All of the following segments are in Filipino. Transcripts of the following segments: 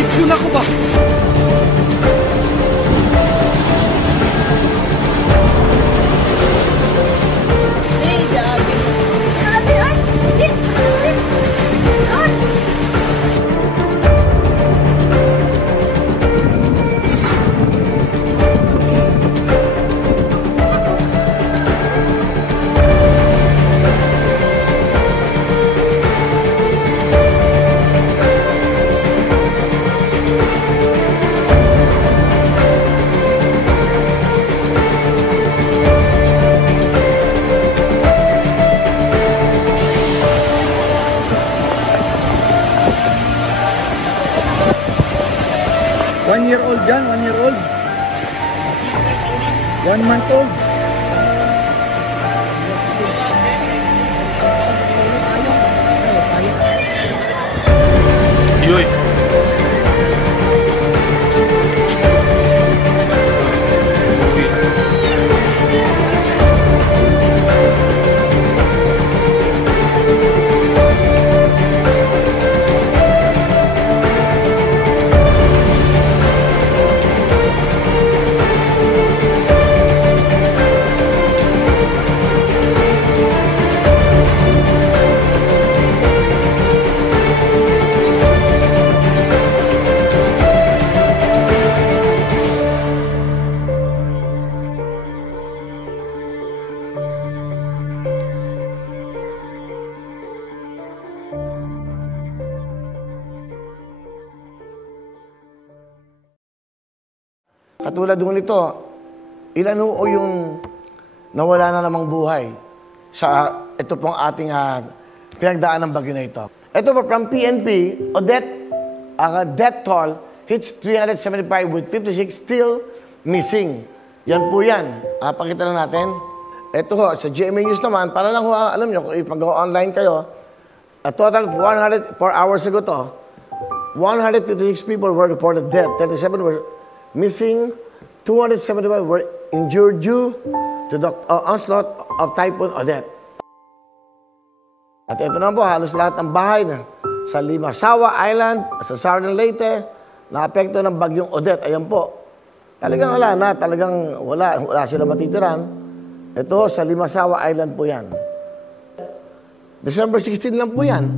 Bitsun ako ba? Hey, Gabi. Gabi, ay! Hit! Hit! Doon! One-year-old yan, 1 year old. 1 month old. Yoy. Katulad nung ito, ilan o yung nawala na namang buhay sa ito pong ating pinagdaan ng bagyo na ito. Ito po from PNP, Odette, death toll hits 375 with 56 still missing. Yan po yan. Pakita lang natin. Ito ho, sa GMA News naman, para lang ho, alam nyo, kung ipag-online kayo, a total of 4 hours ago to, 156 people were reported dead, 37 were missing, 275 were injured due to the onslaught of Typhoon Odette. At ito na po, halos lahat ng bahay na sa Limasawa Island, sa Southern Leyte, naapekto ng bagyong Odette. Ayan po. Talagang wala na, talagang wala sila matitiran. Ito, sa Limasawa Island po yan. December 16 lang po yan.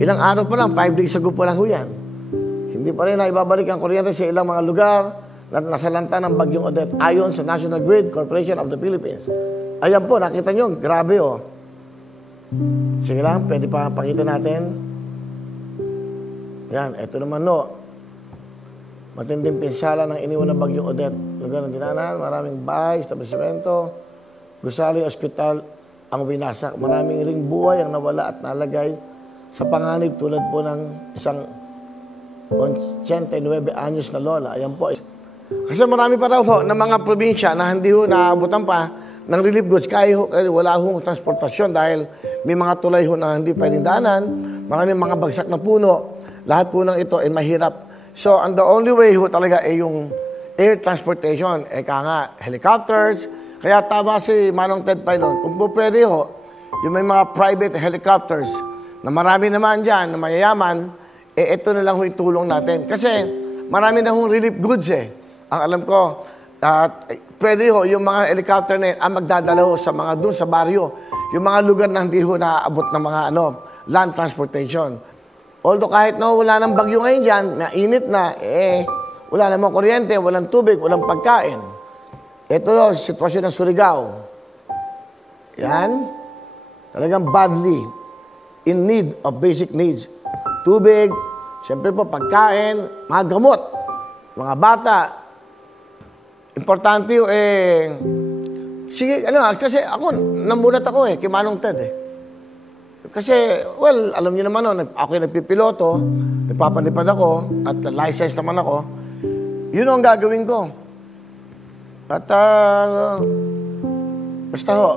Ilang araw pa lang, 5 days ago po lang po yan. Hindi pa rin na ibabalik ang kuryente sa ilang mga lugar na nasalanta ng bagyong Odette ayon sa National Grid Corporation of the Philippines. Ayan po, nakita nyo, grabe oh. Sige lang, pwede pa pakita natin. Yan, ito naman no. Matinding pinsala ng iniwan ng bagyong Odette. Lugar ng dinanan, maraming bahay, establishmento, gusali, ospital ang winasak. Maraming ring buhay ang nawala at nalagay sa panganib tulad po ng isang 89 anyos na lola. Ayan po. Kasi marami pa raw ho ng mga probinsya na hindi ho naabutan pa ng relief goods. Kaya wala hong transportasyon dahil may mga tulay ho na hindi pwedeng daanan. Maraming mga bagsak na puno. Lahat po ng ito ay mahirap. So, and the only way ho talaga ay yung air transportation. Eka nga, helicopters. Kaya tama si Manong Ted Pailon. Kung po pwede ho, yung may mga private helicopters na marami naman dyan, na mayayaman, ito na lang ho itulong natin. Kasi marami na hong relief goods eh. Ang alam ko, pwede ho, yung mga helicopter na yun, ang magdadala ho sa mga doon sa baryo. Yung mga lugar na hindi ho naaabot ng mga land transportation. Although kahit na wala ng bagyo ngayon dyan, mainit na, wala namang kuryente, walang tubig, walang pagkain. Ito ho, sitwasyon ng Surigao. Yan. Talagang badly in need of basic needs. Tubig, siyempre po pagkain, mga gamot, mga bata. Importante yung sige, kasi ako, namulat ako kay Manong Ted Kasi, well, alam niyo naman ako yung nagpipiloto, nagpapalipad ako, at license naman ako. Yun ang gagawin ko. At, basta ho,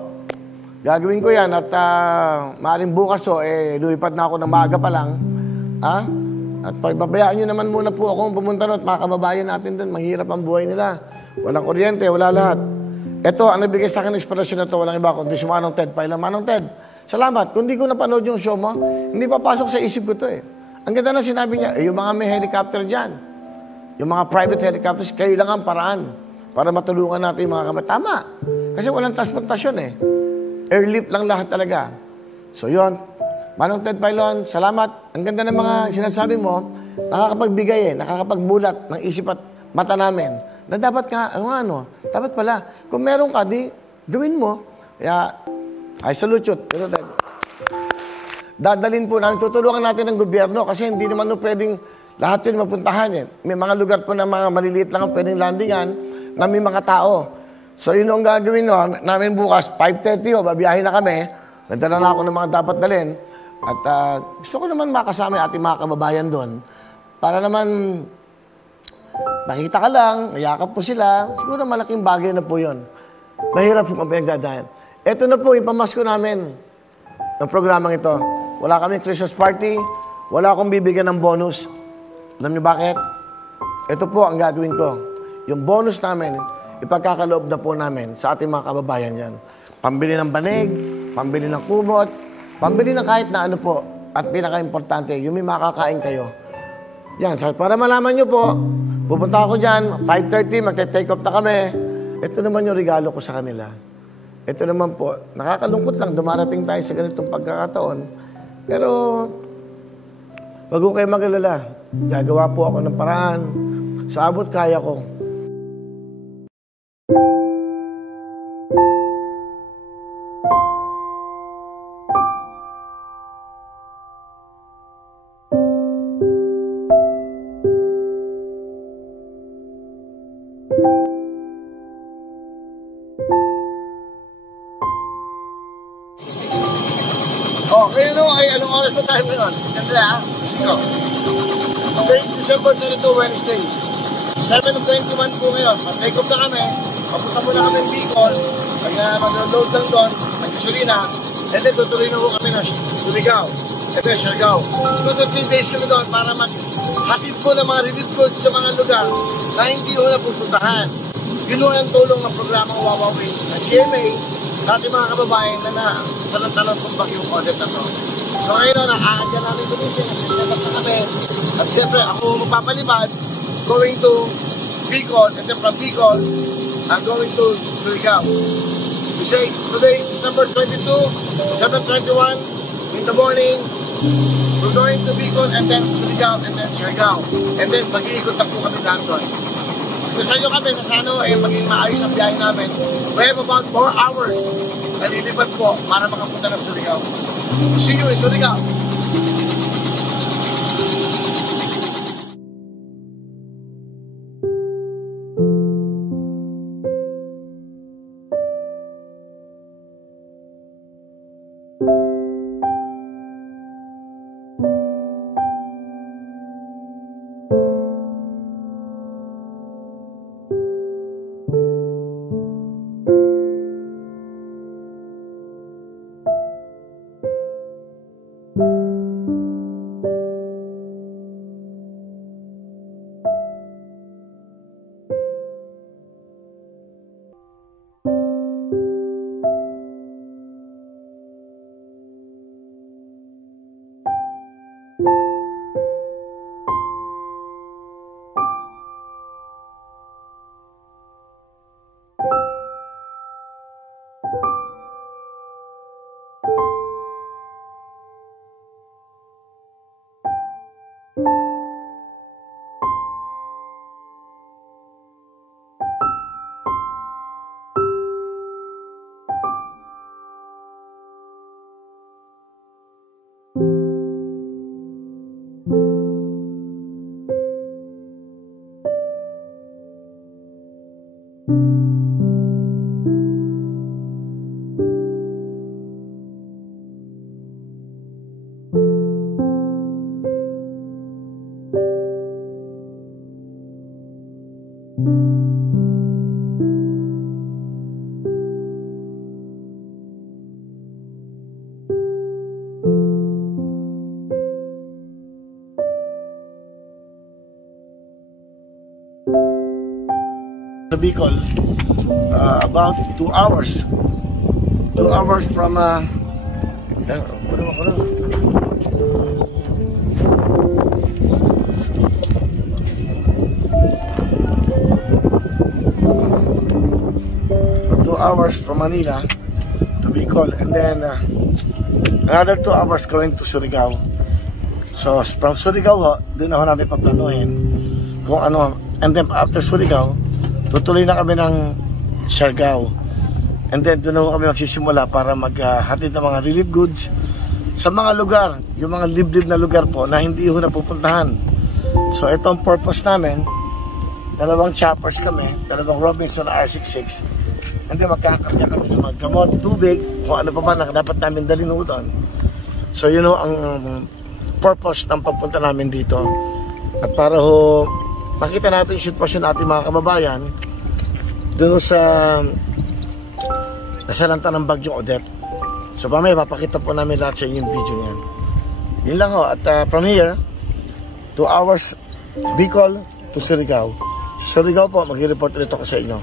gagawin ko yan at maaaring bukas lumipad na ako ng maaga pa lang. At pagbabayaan nyo naman muna po ako pumunta at mga kababayan natin doon, mahirap ang buhay nila. Walang kuryente, wala lahat. Ito, ang nabigay sa akin ng inspirasyon na ito, walang iba kundi si Manong Ted Pailon. Manong Ted, salamat. Kung di ko napanood yung show mo, hindi papasok sa isip ko ito Ang ganda na sinabi niya, yung mga may helicopter dyan, yung mga private helicopters, kayo lang ang paraan para matulungan natin yung mga kabataan. Tama. Kasi walang transportasyon eh. Airlift lang lahat talaga. So yun, Manong Ted Pailon, salamat. Ang ganda ng mga sinasabi mo, nakakapagbigay nakakapagmulat ng isip at mata namin. Na dapat nga, dapat pala, kung meron ka, di, gawin mo. Kaya, I salute you. Dadalhin po namin, tutulungan natin ng gobyerno kasi hindi naman pwedeng lahat yun mapuntahan eh. May mga lugar po na mga maliliit lang ang pwedeng landingan na may mga tao. So yun ang gagawin namin bukas, 5:30 babiyahin na kami. Nagdala na ako ng mga dapat dalhin. At gusto ko naman makasama yung ating mga kababayan doon. Para naman nakita ka lang, nayakap po sila. Siguro malaking bagay na po yun. Mahirap po ang pinagdadaan. Ito na po yung pamasko namin ng programang ito. Wala kami Christmas party. Wala akong bibigyan ng bonus. Alam niyo bakit? Ito po ang gagawin ko. Yung bonus namin, ipagkakaloob na po namin sa ating mga kababayan yan. Pambili ng banig, pambili ng kumot, pambili ng kahit na ano po. At pinaka-importante, yung may makakain kayo. Yan, para malaman nyo po, pupunta ako dyan, 5:30, magte-take off na kami. Ito naman yung regalo ko sa kanila. Ito naman po, nakakalungkot lang, dumarating tayo sa ganitong pagkakataon. Pero, wag ko kayo mag-alala. Gagawa po ako ng paraan. Sa abot kaya ko. Anong oras pa tayo ngayon? Siyempre ikaw. Okay, December 22, Wednesday. 7:21 po ngayon. Mag-take off na kami. Papunta po na kami ng Bicol. Mag-load lang doon. Mag-gasolina. And then tutuloy na po kami na Surigao. And then Siargao. 2 to 3 days kami doon para mag-hatid po ng mga relief goods sa mga lugar na hindi ko na pupuntahan. Yun ang tulong ng programang Wawawin ng GMA sa ating mga kababayan na nasalantalan kong bagyong audit na to. So ngayon nakaagyan namin gumising, nagsisetup na kami. At siyempre ako magpapalipad, going to Bicol, and then from Bicol, I'm going to Surigao. We say, today, December 22, 7:21, in the morning, we're going to Bicol, and then Surigao, and then Siargao. And then mag-iikot na po kami lahat doon. Gusto nyo kami na sana maging maayos ang biyahe namin. We have about 4 hours na lilipat po para makapunta ng Surigao. See you in Surigao. Bicol, about 2 hours. 2 hours from hours from Manila to Bicol, and then another 2 hours going to Surigao. So from Surigao, doon na namin paplanuhin kung ano, and then after Surigao, tutuloy na kami ng Siargao, and then doon na kami magsisimula para maghatid ng mga relief goods sa mga lugar, yung mga liblib na lugar po na hindi ho napupuntahan. So itong purpose namin, dalawang choppers kami, dalawang Robinson R66, and then magkakarya kami ng mga gamot, tubig, kung ano pa man na dapat namin dalhin ho doon. So yun ho ang purpose ng pagpunta namin dito. At para ho makita natin yung sitwasyon natin mga kababayan doon sa nasalanta ng bagyong Odette. So mamaya papakita po namin lahat sa inyo yung video niyan. Yun lang ho. At from here, 2 hours Bicol to Surigao. Sa Surigao po, mag-report ulit ako sa inyo.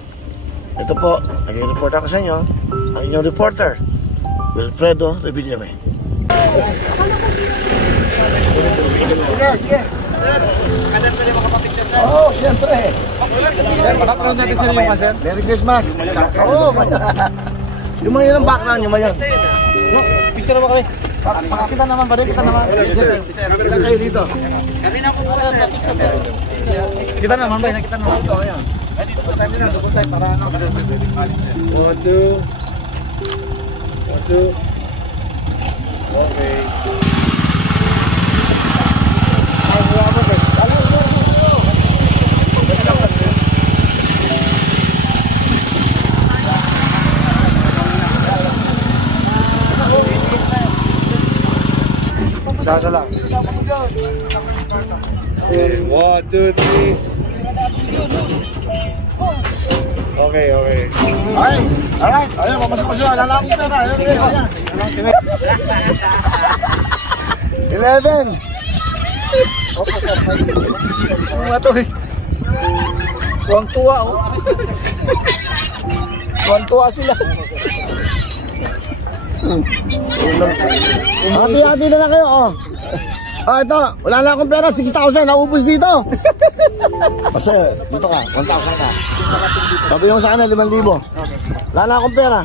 Ito po, mag-report ako sa inyo, ang inyong reporter, Wilfredo Revillame. Sige. Kanan pa rin makapapigtas na. Oo, siyempre. Background natin sa yung master. Merry Christmas. Oo, yung mga yun ang background, yung mga yun. Picture mo kami. Pakakita naman, balik kita naman. Ilan kayo dito? Kanina po po sir. Kita naman ba? Nakita naman. Ito, ayan. Double time para ano. 1, 2. 1, 2. Okay. Sasa lang. 1, 2, 3. Okay, okay. Alright. Ayun, papasok siya. Lalaki na na. 11. Mga to eh. Tuwang-tuwa oh. Tuwang-tuwa sila. Hati-hati na lang kayo, oh. Oh, ito, wala na akong pera, 6,000, naubos dito. Kasi, dito ka, 1,000 ka. Sabi yung sa kanan, 5,000. Wala na akong pera.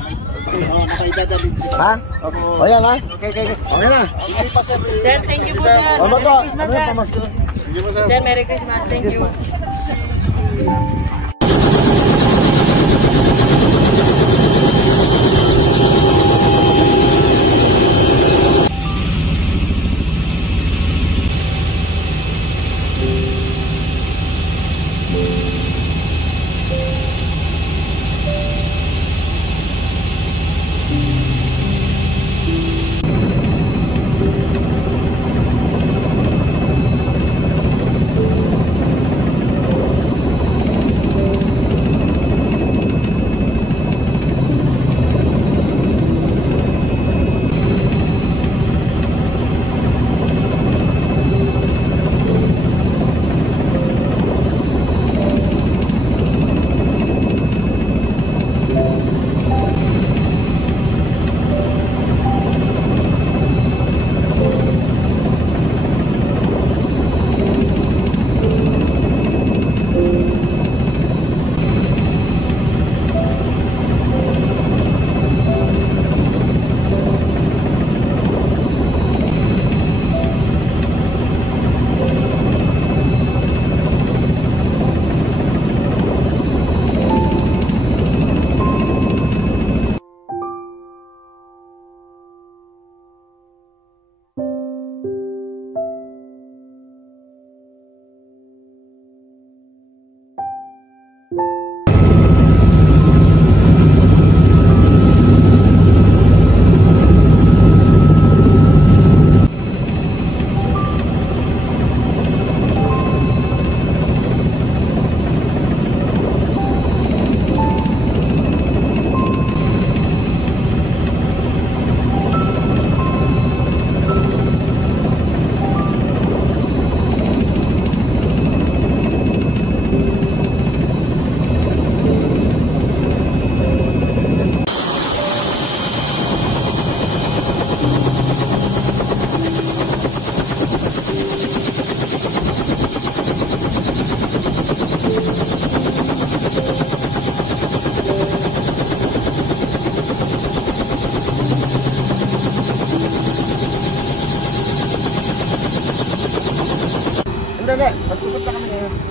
Ha? O yan, ha? Okay. Okay na. Sir, thank you po, sir. Ano ba? Merry Christmas, sir. Sir, Merry Christmas. Thank you.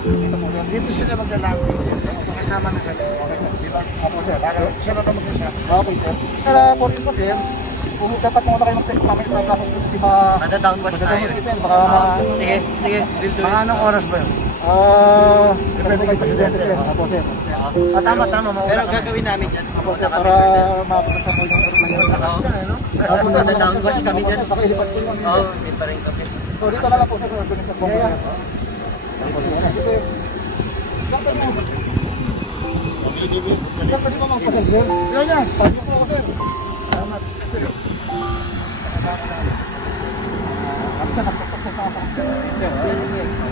Dito sila maglalaki. Kasama na kami. Di ba? Apo sir. Siya na naman siya. Okay sir. Kaya 14 po sir. Kung dapat mo na kayo mag-take namin sa tapos di ba? Mada-down wash tayo. Sige. Mga anong oras ba yun? Depende kay Presidente sir. Apo sir. Tama. Pero gagawin namin yan. Apo sir, para makapunta po yung Tapos mada-down wash kami dyan. Pakilipat po yun. Oo, hindi pa rin kami. So dito na lang po sir. Doon sa Congo. Pwede mo magpasal sir? Yan. Pasok po ako sir. Salamat.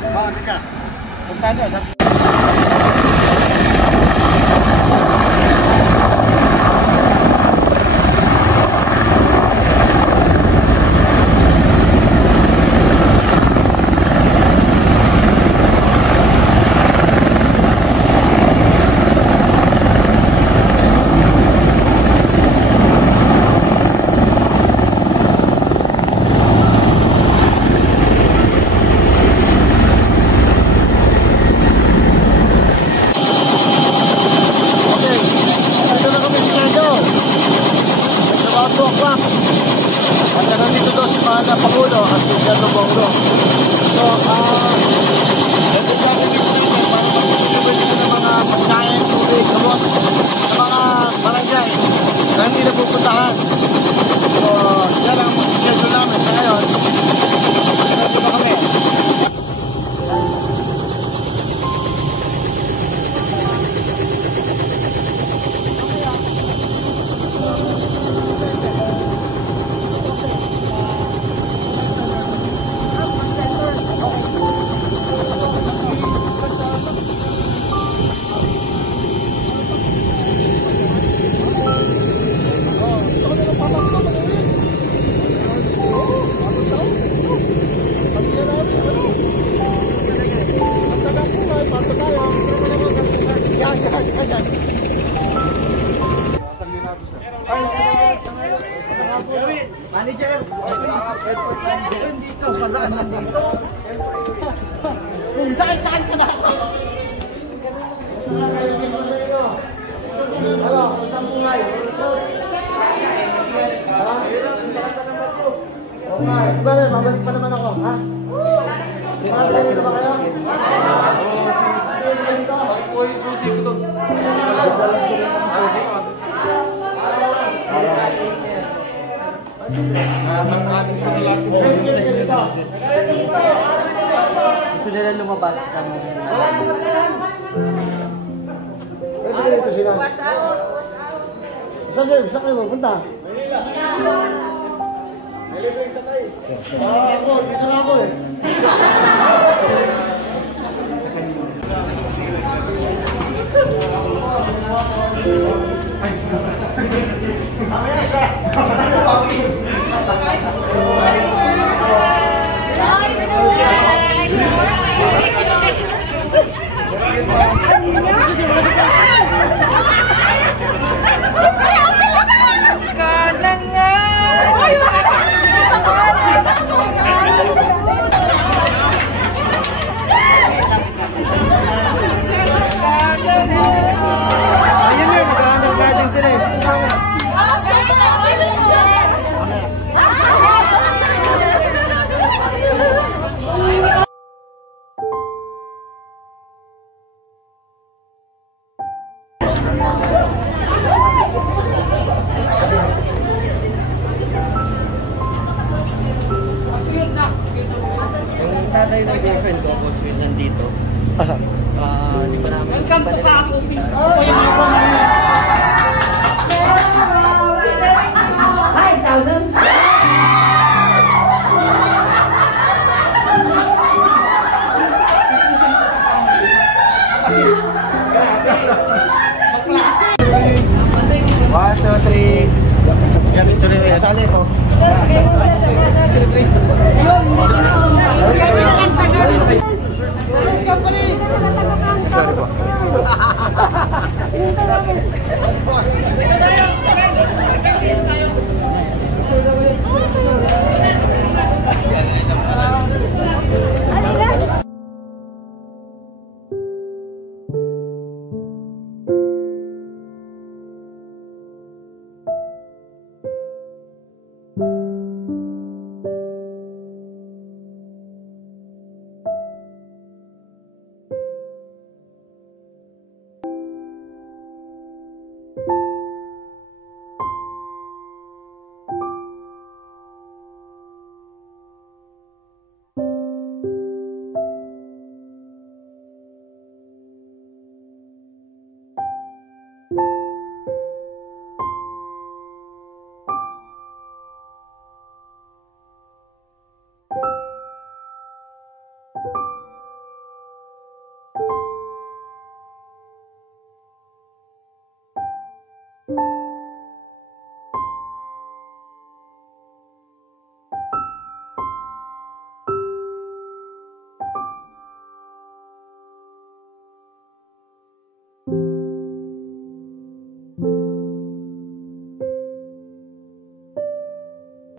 Bakit ka? Punta niyo. Pangulo at Luciano Bongo. So, ng mga pagkain, tubig, gamot sa mga barangay na hindi napupuntahan. So, yan ang schedule namin sa ngayon. Ito na kami. Manager! Dito, palaan lang dito. Kung saan ka na ako. Ano, saan po nga yun? Okay, babalik pa naman ako, ha? Babalik pa kayo? Bakit po yung susi ko doon? Gusto nila lumabas kami. Pwede dito sila. Saan kayo magpunta? Ako, dito na ako eh. Yung tatay ng girlfriend ko, Boss Will, nandito. Asan? Di pa namin. Welcome to Paco Peace. Ako yung mga 5,000? One, two, three. Sali po. Sorry po.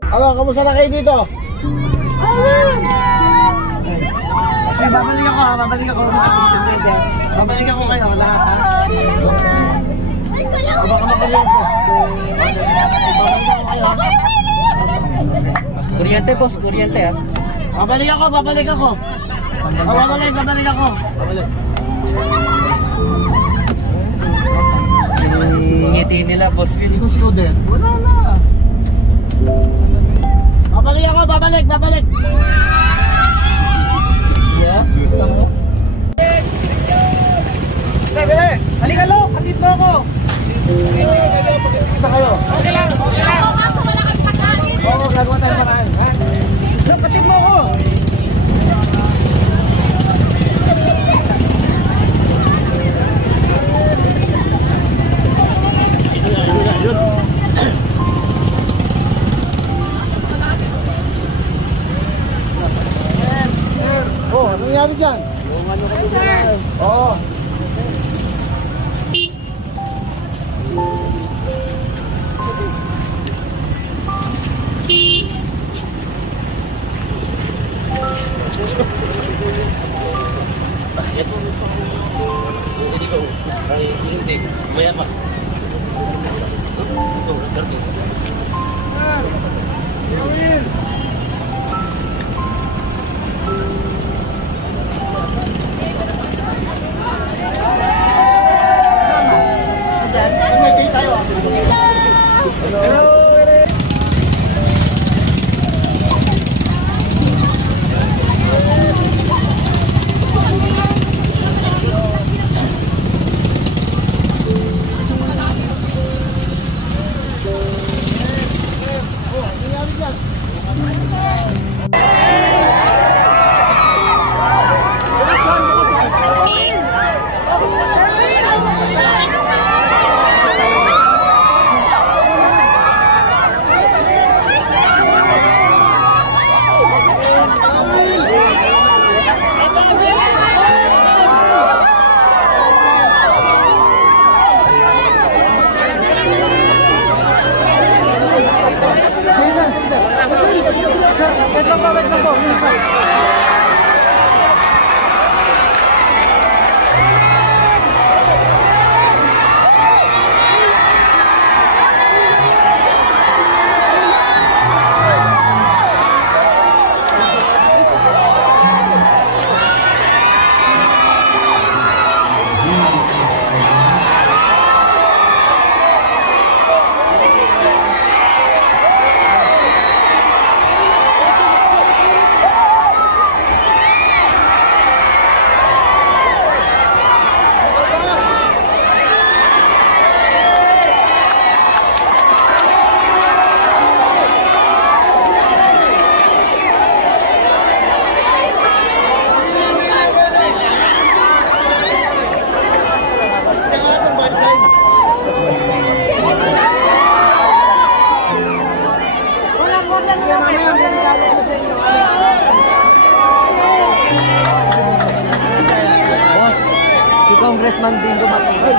Ano, kamusta na kayo dito? Kasi babalik ako ha, babalik ako. Babalik ako kayo, lahat ha. Baka makulit ko. Kuryente boss, kuryente ha. Babalik ako. Babalik ako. Yung ngiti nila boss Will. Ito si Odette. Wala na. Babalik. Yeah. Bebe, halika lo, kapit mo ako. Isa kayo. Okay lang. Oo, gagawa tayo paraan. So, kapit mo ako. Oh, ano nangyari dyan? Oo. Sakit. Hindi ko. Hindi. Maya pa. Ito, darki. Congressman Bingo Matulog.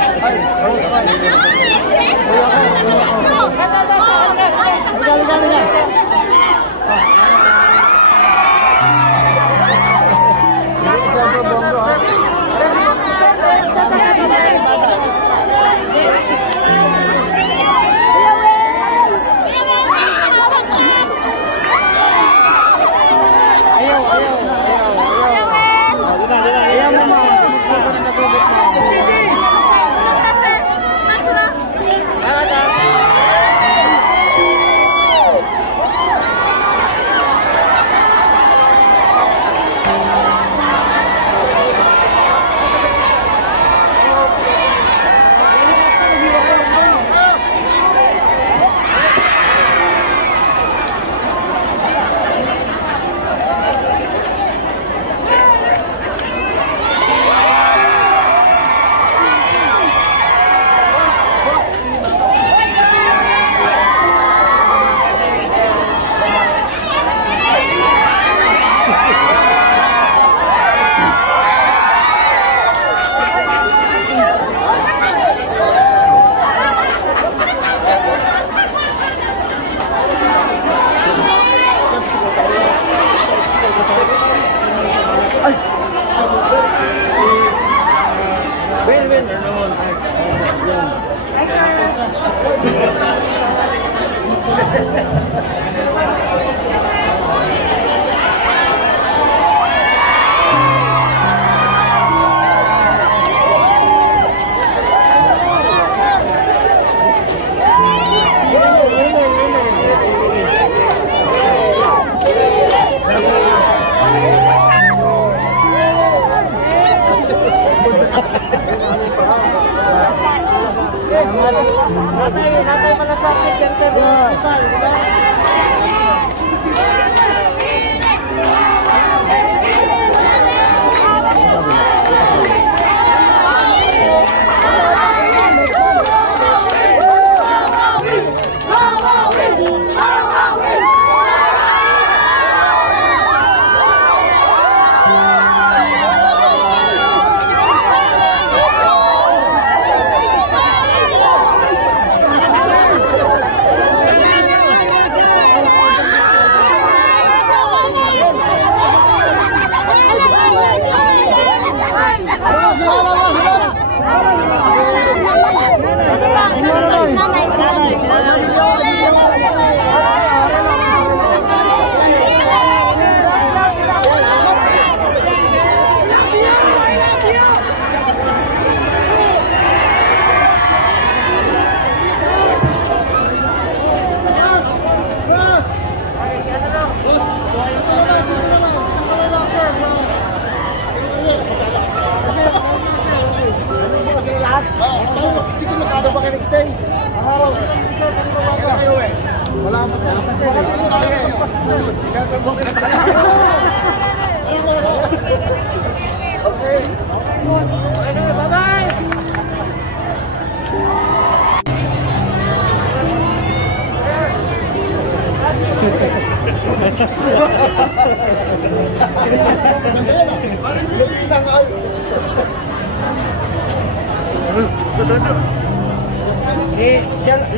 Natay malasakit center ng hospital, di ba?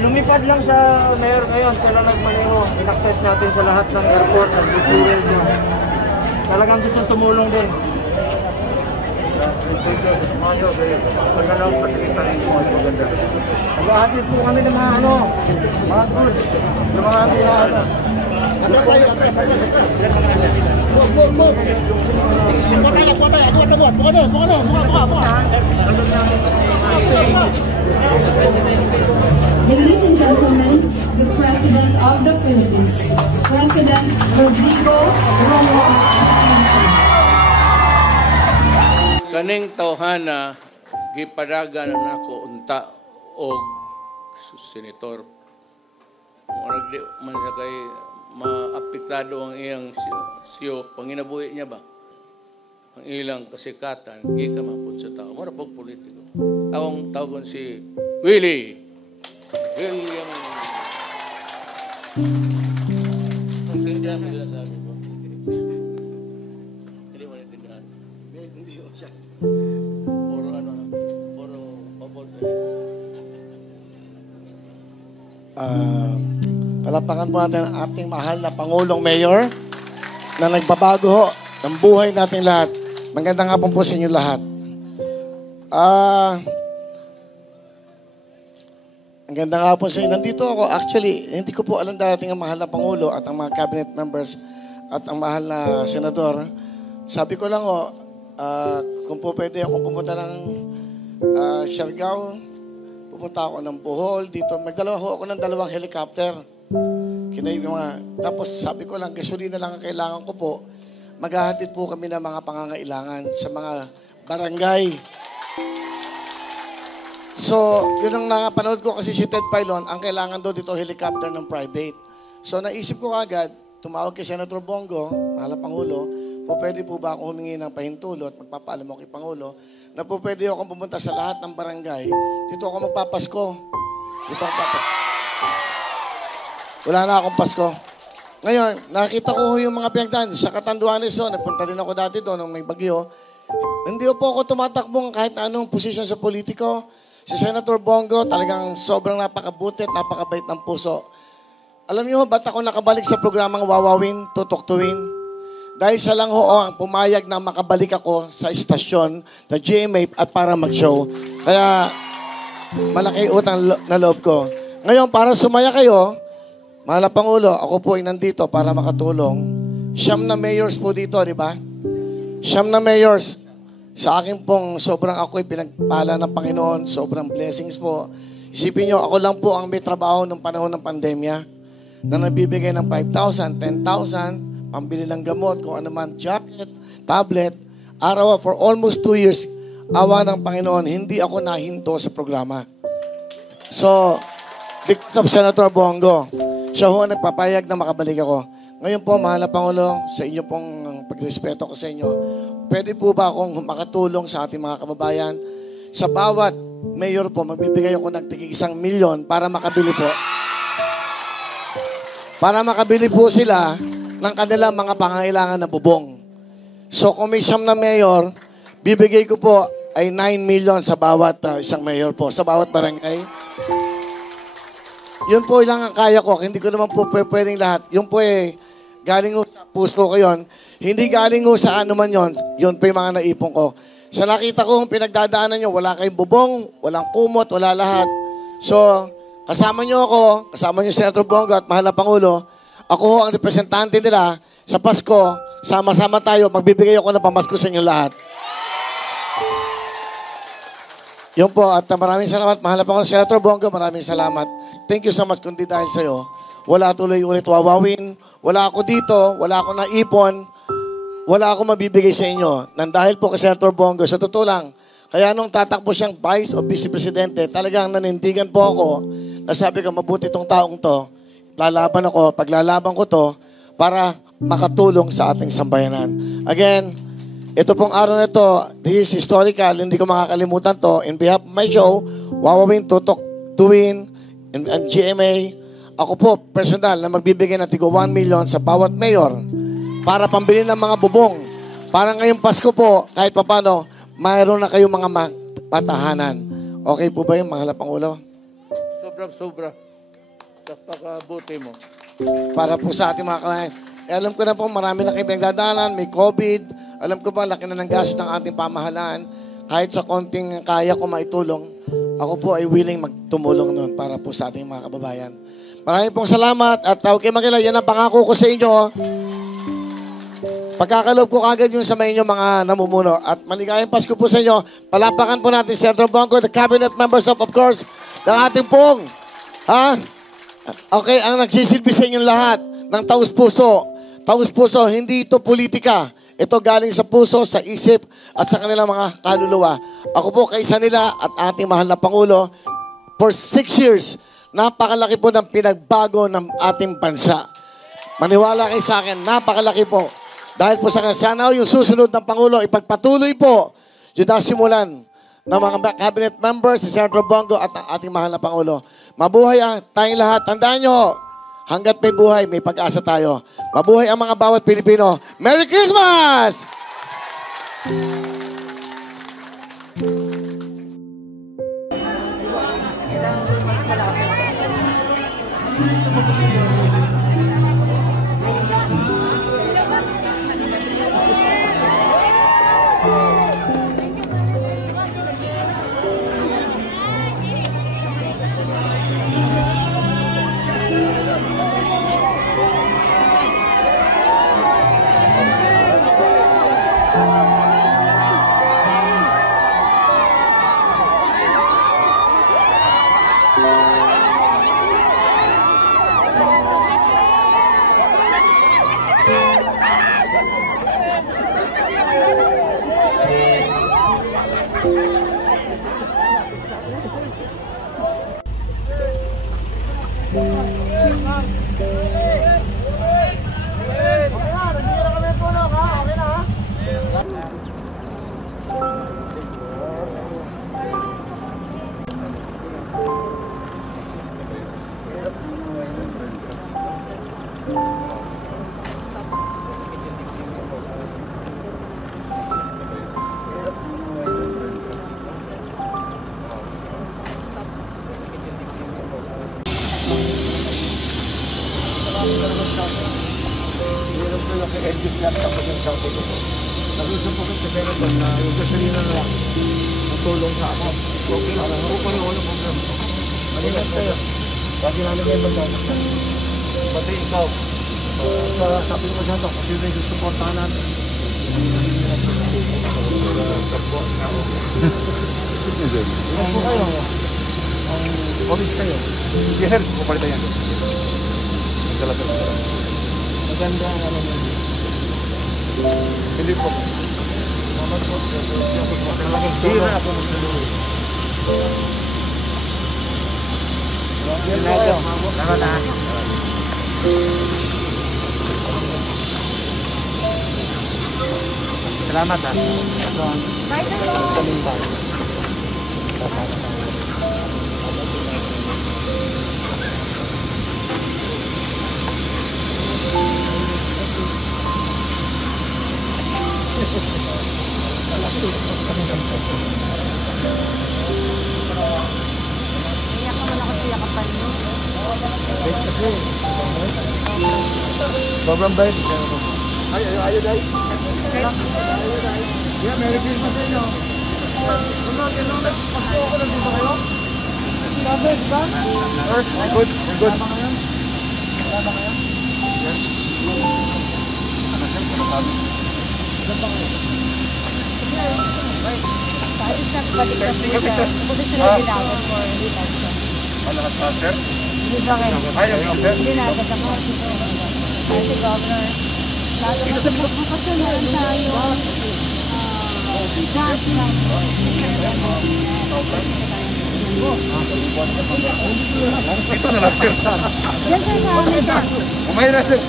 Lumipad lang sa mayor ngayon, sila nagmaneho. In-access natin sa lahat ng airport, nag-fuel niya. Talagang gustong tumulong din. Nag-ahatid po kami ng mga mga goods. Yung mga Ladies and gentlemen, the President of the Philippines, President Rodrigo Romualdez. Kaning tawhana gipadagan nako unta og senator. Murag di man sa kay maapektado ang iyang siyo panginabuhi niya ba? Ang ilang kasikatan gikan man pud sa tao. Mura pag politiko. Akong tawgon si Willie. William. Intindihan mo sila sabi ko. Hindi mo natindihan. Hindi ko siya. Puro pabor. Palapakan po natin ang ating mahal na Pangulong Mayor na nagbabago ng buhay nating lahat. Magandang hapon po sa inyo lahat. Ang ganda nga po sa inyo. Nandito ako. Actually, hindi ko po alam dating ang mahal na Pangulo at ang mga cabinet members at ang mahal na senador. Sabi ko lang, kung po pwede akong pumunta ng Siargao, pupunta ako ng Bohol, dito. Magdalawa ho ako ng 2 helicopter. Tapos sabi ko lang, gasolina lang ang kailangan ko po. Maghahatid po kami ng mga pangangailangan sa mga barangay. So, yun ang napanood ko kasi si Ted Filon, ang kailangan daw dito helicopter ng private. So, naisip ko agad, tumawag kay Senator Bongo, mahal na Pangulo, pwede po ba ako humingi ng pahintulot, magpapaalam ako kay Pangulo, na pwede akong pumunta sa lahat ng barangay, dito ako magpapasko. Dito ako papasko. Wala na akong Pasko. Ngayon, nakita ko yung mga pinagdaan. Sa Catanduanes, nagpunta din ako dati doon nung may bagyo. Hindi po ako tumatakbong kahit anong posisyon sa politiko. Si Senator Bongo, talagang sobrang napakabuti at napakabait ng puso. Alam niyo, ba't ako nakabalik sa programang Wawawin, Tutuktuin? dahil siya lang ho ang pumayag na makabalik ako sa istasyon na GMA at para mag-show. Kaya malaki utang na loob ko. Ngayon, para sumaya kayo, mahal na Pangulo, ako po ay nandito para makatulong. Siyam na mayors po dito, di ba? Siyam na mayors. Sa akin pong sobrang ako'y pinagpala ng Panginoon, sobrang blessings po. Isipin nyo, ako lang po ang may trabaho nung panahon ng pandemya na nagbibigay ng 5,000, 10,000, pambili ng gamot, kung ano man, jacket, tablet, araw for almost 2 years. Awa ng Panginoon, hindi ako nahinto sa programa. So, because of Senator Bongo, siya ho nagpapayag na makabalik ako. Ngayon po, mahal na Pangulo, sa inyo pong pagrespeto ko sa inyo, pwede po ba akong makatulong sa ating mga kababayan? Sa bawat mayor po, magbibigay ako ng tig 1 milyon para makabili po. Para makabili po sila ng kanilang mga pangangailangan na bubong. So kung may 9 na mayor, bibigay ko po ay 9 million sa bawat isang mayor po, sa bawat barangay. Yun po lang ang kaya ko. Hindi ko naman po pwedeng lahat. Yun po galing ho sa puso ko yun. Hindi galing ho sa ano man yun. Yun po yung mga naipon ko. Sa nakita ko, pinagdadaanan nyo, wala kayong bubong, walang kumot, wala lahat. So, kasama nyo ako, kasama nyo Senator Bongo at mahal na Pangulo. Ako ho ang representante nila sa Pasko. Sama-sama tayo, magbibigay ako ng pamasko sa inyo lahat. Yun po, at maraming salamat. Mahal na Pangulo, Senator Bongo, maraming salamat. Thank you so much, kundi dahil sa'yo. Wala tuloy ulit wawawin. Wala ako dito. Wala ako naipon. Wala ako mabibigay sa inyo. Nang dahil po kay Senator Bongo, sa totoo lang, kaya nung tatakbo siyang Vice o Vice Presidente, talagang nanindigan po ako na sabi ko, mabuti itong taong to. Lalaban ako, paglalaban ko to para makatulong sa ating sambayanan. Again, ito pong araw na ito, this is historical, hindi ko makakalimutan to. In behalf of my show, Wawawin, Tutok, Tuwin, and GMA, ako po, personal, na magbibigay ng tigo 1 million sa bawat mayor para pambili ng mga bubong. Para ngayong Pasko po, kahit papano, mayroon na kayong mga matahanan. Okay po ba yung mahal na Pangulo? Sobra. Sa pagkabuti mo. Para po sa ating mga kabayan. Alam ko na po, marami na kayo pinagdadaanan, may COVID. Alam ko ba, laki na ng gas ng ating pamahalaan. Kahit sa konting kaya ko maitulong, ako po ay willing magtumulong nun para po sa ating mga kababayan. Maraming pong salamat at huwag kayo mag-alala, yan ang pangako ko sa inyo. Pagkakaloob ko kagad yung sa inyo mga namumuno. At maligayang Pasko po sa inyo. Palapakan po natin Senator Bongo, the cabinet members of course, ng ating pong, okay, ang nagsisilbi sa inyong lahat ng taus-puso. Taus-puso, hindi ito politika. Ito galing sa puso, sa isip, at sa kanilang mga kaluluwa. Ako po kaisa nila at ating mahal na Pangulo, for 6 years, napakalaki po ng pinagbago ng ating bansa. Maniwala kayo sa akin, napakalaki po. Dahil po sa kanya, sana yung susunod ng Pangulo, ipagpatuloy po yung nasimulan ng mga cabinet members, si Senator Bongo at ang ating mahal na Pangulo. Mabuhay tayong lahat. Tandaan nyo, hanggat may buhay, may pag-asa tayo. Mabuhay ang mga bawat Pilipino. Merry Christmas! Meron po yung kay Edith lang tapos yung sabi ko po. Nag-usap po kasi meron doon na yung gasolina na lang matulong sa ako. Okay lang. Ako pa rin walang problema. Malingat kayo. Kasi namin kayo magkakasya. Pati ikaw. Sabi mo siya ito, kasi rin yung supportahan natin. Ilan po kayo? Ang polis kayo? Yes sir, pupalitan yan. Maganda ang ano nyo. Hindi po. Naman po. Hindi na ako magsaluwi. Salamat ha. Sobrang bait. Ayaw dahil. Yeah, Merry Christmas sa inyo. Pasko ako nandito kayo? Sabi, di ba? Good. Good. Wala ba ngayon? Wala ba ngayon? Yes. Saan ba kayo? It's not balik na po siya. Kasi sila binawan for election. Ano ka sa sir? Hindi ba kayo? Ayaw sir. Hindi na agad ako. Kasi governor. Ito sa mga kasi meron tayo. Gas lang. Ito na lang sir. Yan sir sa amin ba? Umay na sir.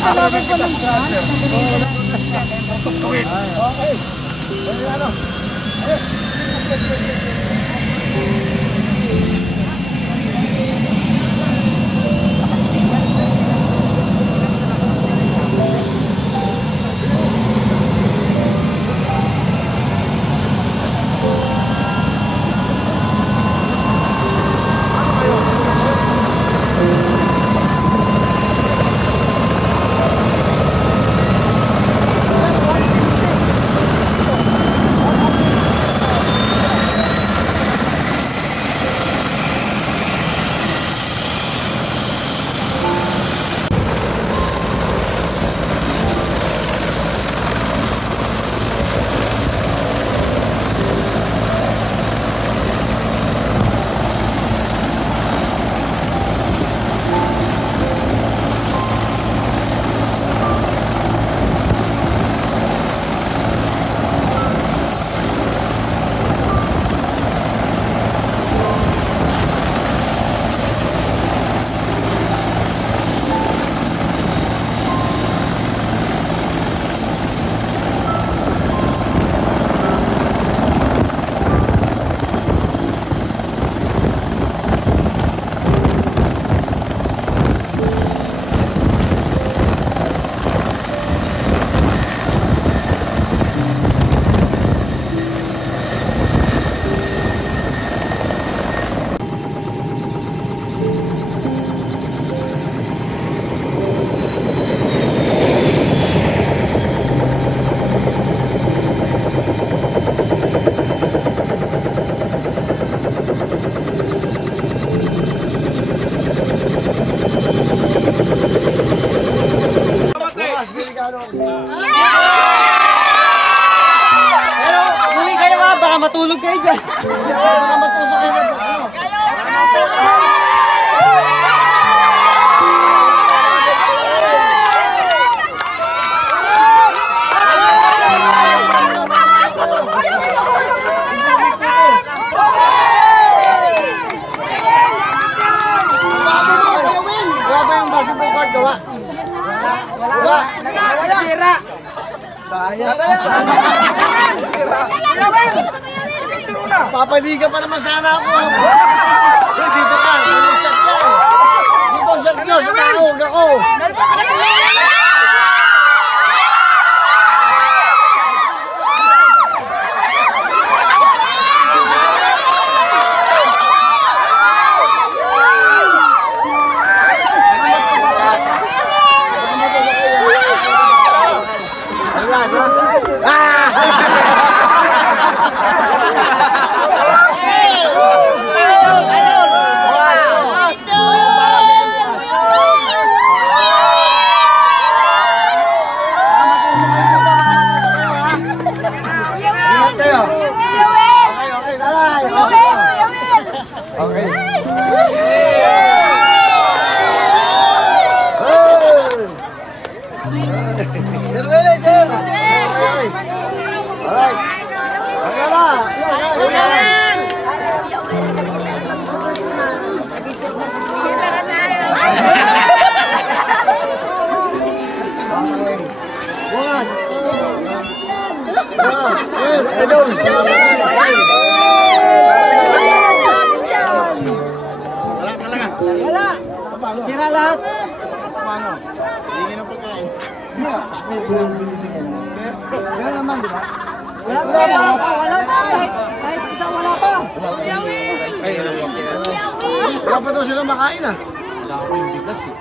Tawagin ko ng gas. Tuwid. Okay. Ano? matulog kayo dyan. Baka matusok kayo na po. Wala ba yung basketball court gawa? Wala. Sira. Sayang. Papaliga pa naman sana ako. Dito ka. Dito shot yan. Dito shot nyo. Sa taog ako. kayo. Okay, nanay. Okay. Sir Willie, sir. Alright. Okay na. Wala talaga. Wala. Sira lahat. Paano? Hindi na pagkain. Wala naman, di ba? Wala pa. Wala pa. Kahit isa wala pa. Wala pa daw sila makain ah. Wala pa yung bigas eh.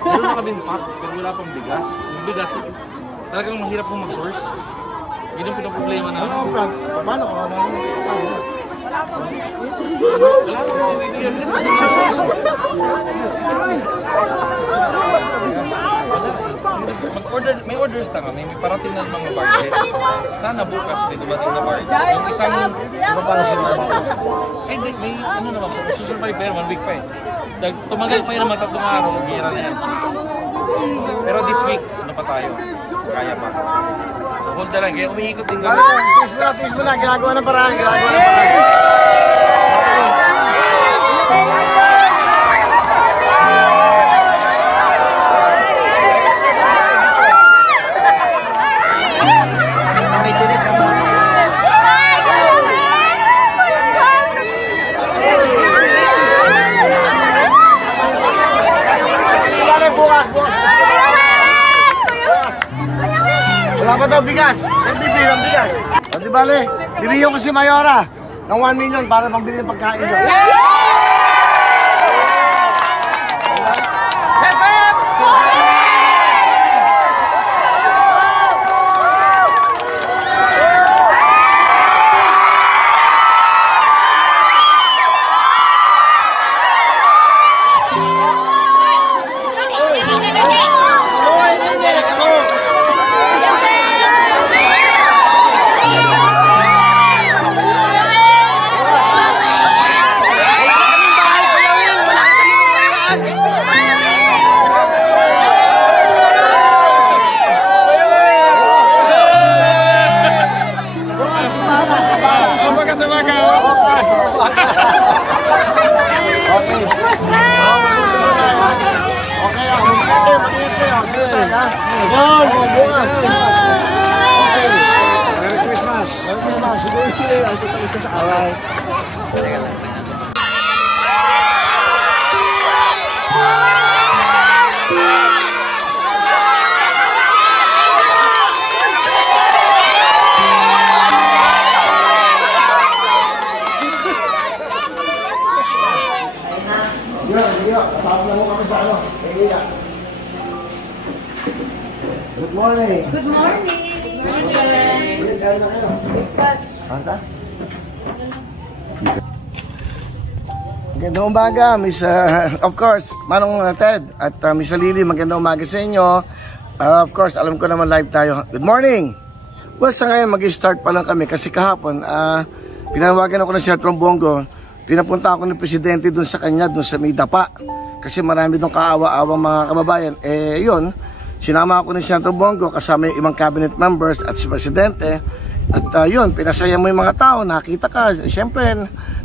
Meron na kami pack, pero wala pang bigas. Yung bigas, talagang mahirap pong mag-source. Yun yung pinaproblema na. Paano ka? Wala pa. Yung bigas kasi mag-source. Mag-order, may orders na kami, may parating na mga barges. Sana bukas may dumating na barges. Yung isang, may ano naman po, susurvive pa yan, 1 week pa eh. Tumagal pa yun ng matatlong araw, maghihira na yan. Pero this week, ano pa tayo? Kaya pa. So hold na lang, kaya umiikot din kami. Tiis mo na, ginagawa ng paraan, Wala pa daw bigas. Saan bibili ng bigas? O di bale, bibigyan ko si Mayora ng 1 million para pambili ng pagkain doon. Good morning. Good morning. Magandang umaga, Miss, of course, Manong Ted at Miss Lily, magandang umaga sa inyo. Of course, alam ko naman live tayo. Good morning! Well, sa ngayon, mag-start pa lang kami kasi kahapon, pinawagan ako ng Sir Trombongo, pinapunta ako ng Presidente dun sa kanya, dun sa may dapa. Kasi marami dun kaawa-awang mga kababayan. Eh, yun, sinama ako ng Sir Trombongo kasama yung ibang cabinet members at si Presidente. At yun, pinasaya mo yung mga tao, nakita ka, siyempre,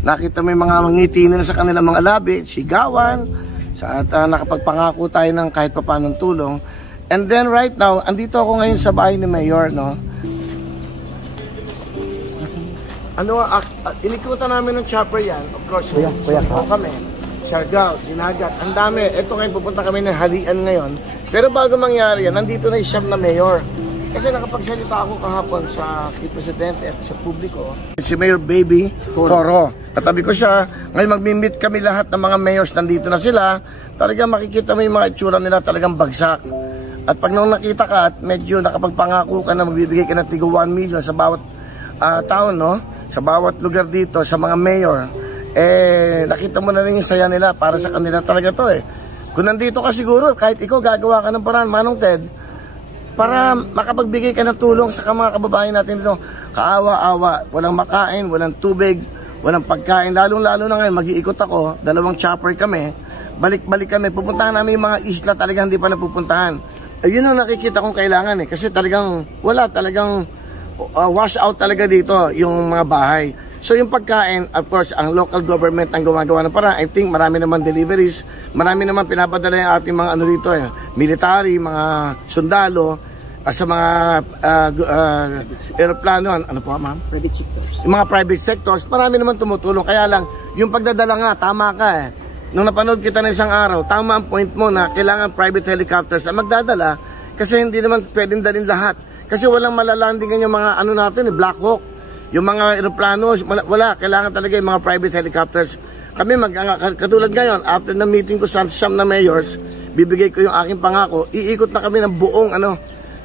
nakita mo yung mga ngiti nila sa kanilang mga labi, sigawan, at nakapagpangako tayo ng kahit papanong tulong. And then right now, andito ako ngayon sa bahay ni Mayor, no? Inikutan namin ng chopper yan, of course, kuya kami, Siargao, Dinagat, ang dami. Ito ngayon, pupunta kami ng halian ngayon. Pero bago mangyari yan, nandito na yung siyam na Mayor. Kasi nakapagsalita ako kahapon sa Presidente at sa publiko. Si Mayor Baby Toro. Katabi ko siya. Ngayon magmi-meet kami lahat ng mga mayors. Nandito na sila. Talagang makikita mo yung mga itsura nila talagang bagsak. At pag nung nakita ka at medyo nakapagpangako ka na magbibigay ka ng tigo 1 million sa bawat taon, no? Sa bawat lugar dito, sa mga mayor. Eh, nakita mo na rin yung saya nila. Para sa kanila talaga to eh. Kung nandito ka siguro, kahit ikaw gagawa ka ng paraan, Manong Ted, para makapagbigay ka ng tulong sa mga kababayan natin dito. Kaawa-awa, walang makain, walang tubig, walang pagkain. Lalong-lalo na ngayon, mag-iikot ako, 2 chopper kami, balik-balik kami, pupuntahan namin yung mga isla talagang hindi pa napupuntahan. Yun ang nakikita kong kailangan kasi talagang wala, talagang wash out talaga dito yung mga bahay. So yung pagkain, of course, ang local government ang gumagawa ng paraan. I think marami naman deliveries, marami naman pinapadala yung ating mga ano dito, military, mga sundalo, sa mga aeroplano, ano po ma'am? Private sectors. Yung mga private sectors, marami naman tumutulong. Kaya lang, yung pagdadala nga, tama ka Nung napanood kita ng isang araw, tama ang point mo na kailangan private helicopters ang magdadala kasi hindi naman pwedeng dalhin lahat. Kasi walang malalandingan yung mga ano natin, Black Hawk. Yung mga aeroplano, wala. Kailangan talaga yung mga private helicopters. Kami, katulad ngayon, after na meeting ko sa siyam na mayors, bibigay ko yung aking pangako, iikot na kami ng buong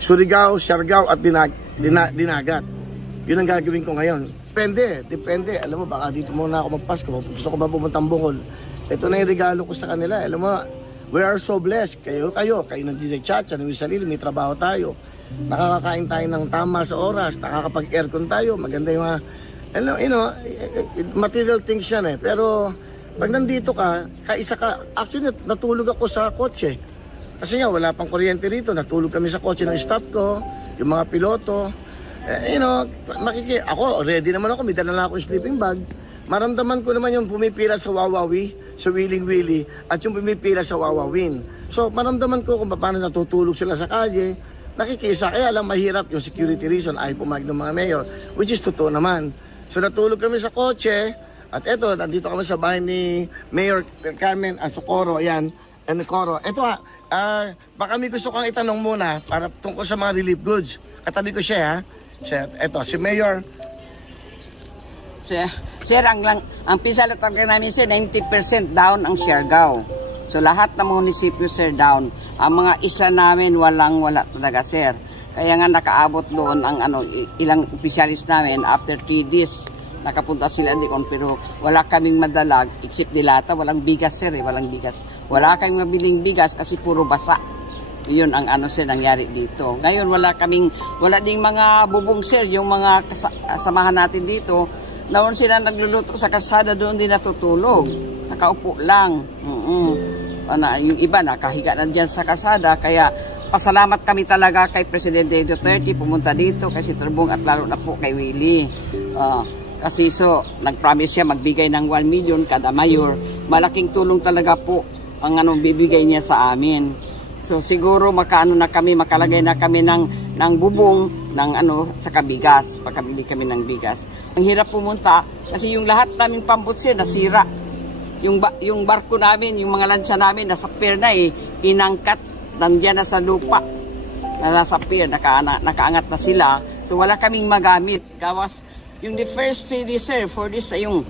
Surigao, Siargao at Dinagat. Yun ang gagawin ko ngayon. Depende. Alam mo, baka dito muna ako magpasko. Gusto ko ba pumuntang Bohol? Ito na yung regalo ko sa kanila. Alam mo, we are so blessed. Kayo ng DJ Chacha, ng Wisalil, may trabaho tayo. Nakakakain tayo ng tama sa oras, nakakapag-aircon tayo, maganda yung mga, material things yan Pero, pag nandito ka, kaisa ka, actually natulog ako sa kotse. Kasi nga, wala pang kuryente rito, natulog kami sa kotse ng staff ko, yung mga piloto. Ako, ready naman ako, may dala na ako sleeping bag. Maramdaman ko naman yung pumipila sa Wawawi, sa Wiling Willy, at yung pumipila sa Wawawin. So, maramdaman ko kung paano natutulog sila sa kalye, nakikisa, kaya lang mahirap yung security reason ay pumayag ng mga mayor, which is totoo naman. So, natulog kami sa kotse, at eto, nandito kami sa bahay ni Mayor Carmen Socorro, ayan, Coro. Eto baka may gusto kang itanong muna para tungkol sa mga relief goods. Katabi ko siya, Eto, si Mayor. Sir, ang pisala talaga namin, sir, 90% down ang Siargao. So, lahat ng munisipyo, sir, down. Ang mga isla namin, wala talaga, sir. Kaya nga nakaabot doon ang ilang opisyalis namin after 3 days. Nakapunta sila doon, pero wala kaming madalag, except dilata, walang bigas, sir, walang bigas. Wala kaming mabiling bigas kasi puro basa. Yun ang sir, nangyari dito. Ngayon, wala ding mga bubong, sir, yung mga kasamahan natin dito. Noon sila nagluluto sa kalsada, doon din natutulog. Nakaupo lang. Yung iba nakahiga na dyan sa kalsada. Kaya pasalamat kami talaga kay Presidente Duterte, pumunta dito, kay Sitarbong at lalo na po kay Willie. Kasi nag-promise siya magbigay ng 1 million kada mayor. Malaking tulong talaga po ang bibigay niya sa amin. So siguro makalagay na kami ng bubong, ng saka bigas, pagkabili kami ng bigas. Ang hirap pumunta kasi yung lahat naming pambutsi nasira. Yung barko namin, yung mga lansya namin nasa pier na inangkat, nandiyan na sa lupa. Nasa pier, nakaangat na sila. So wala kaming magamit. Kawas yung the first city, sir, for this yung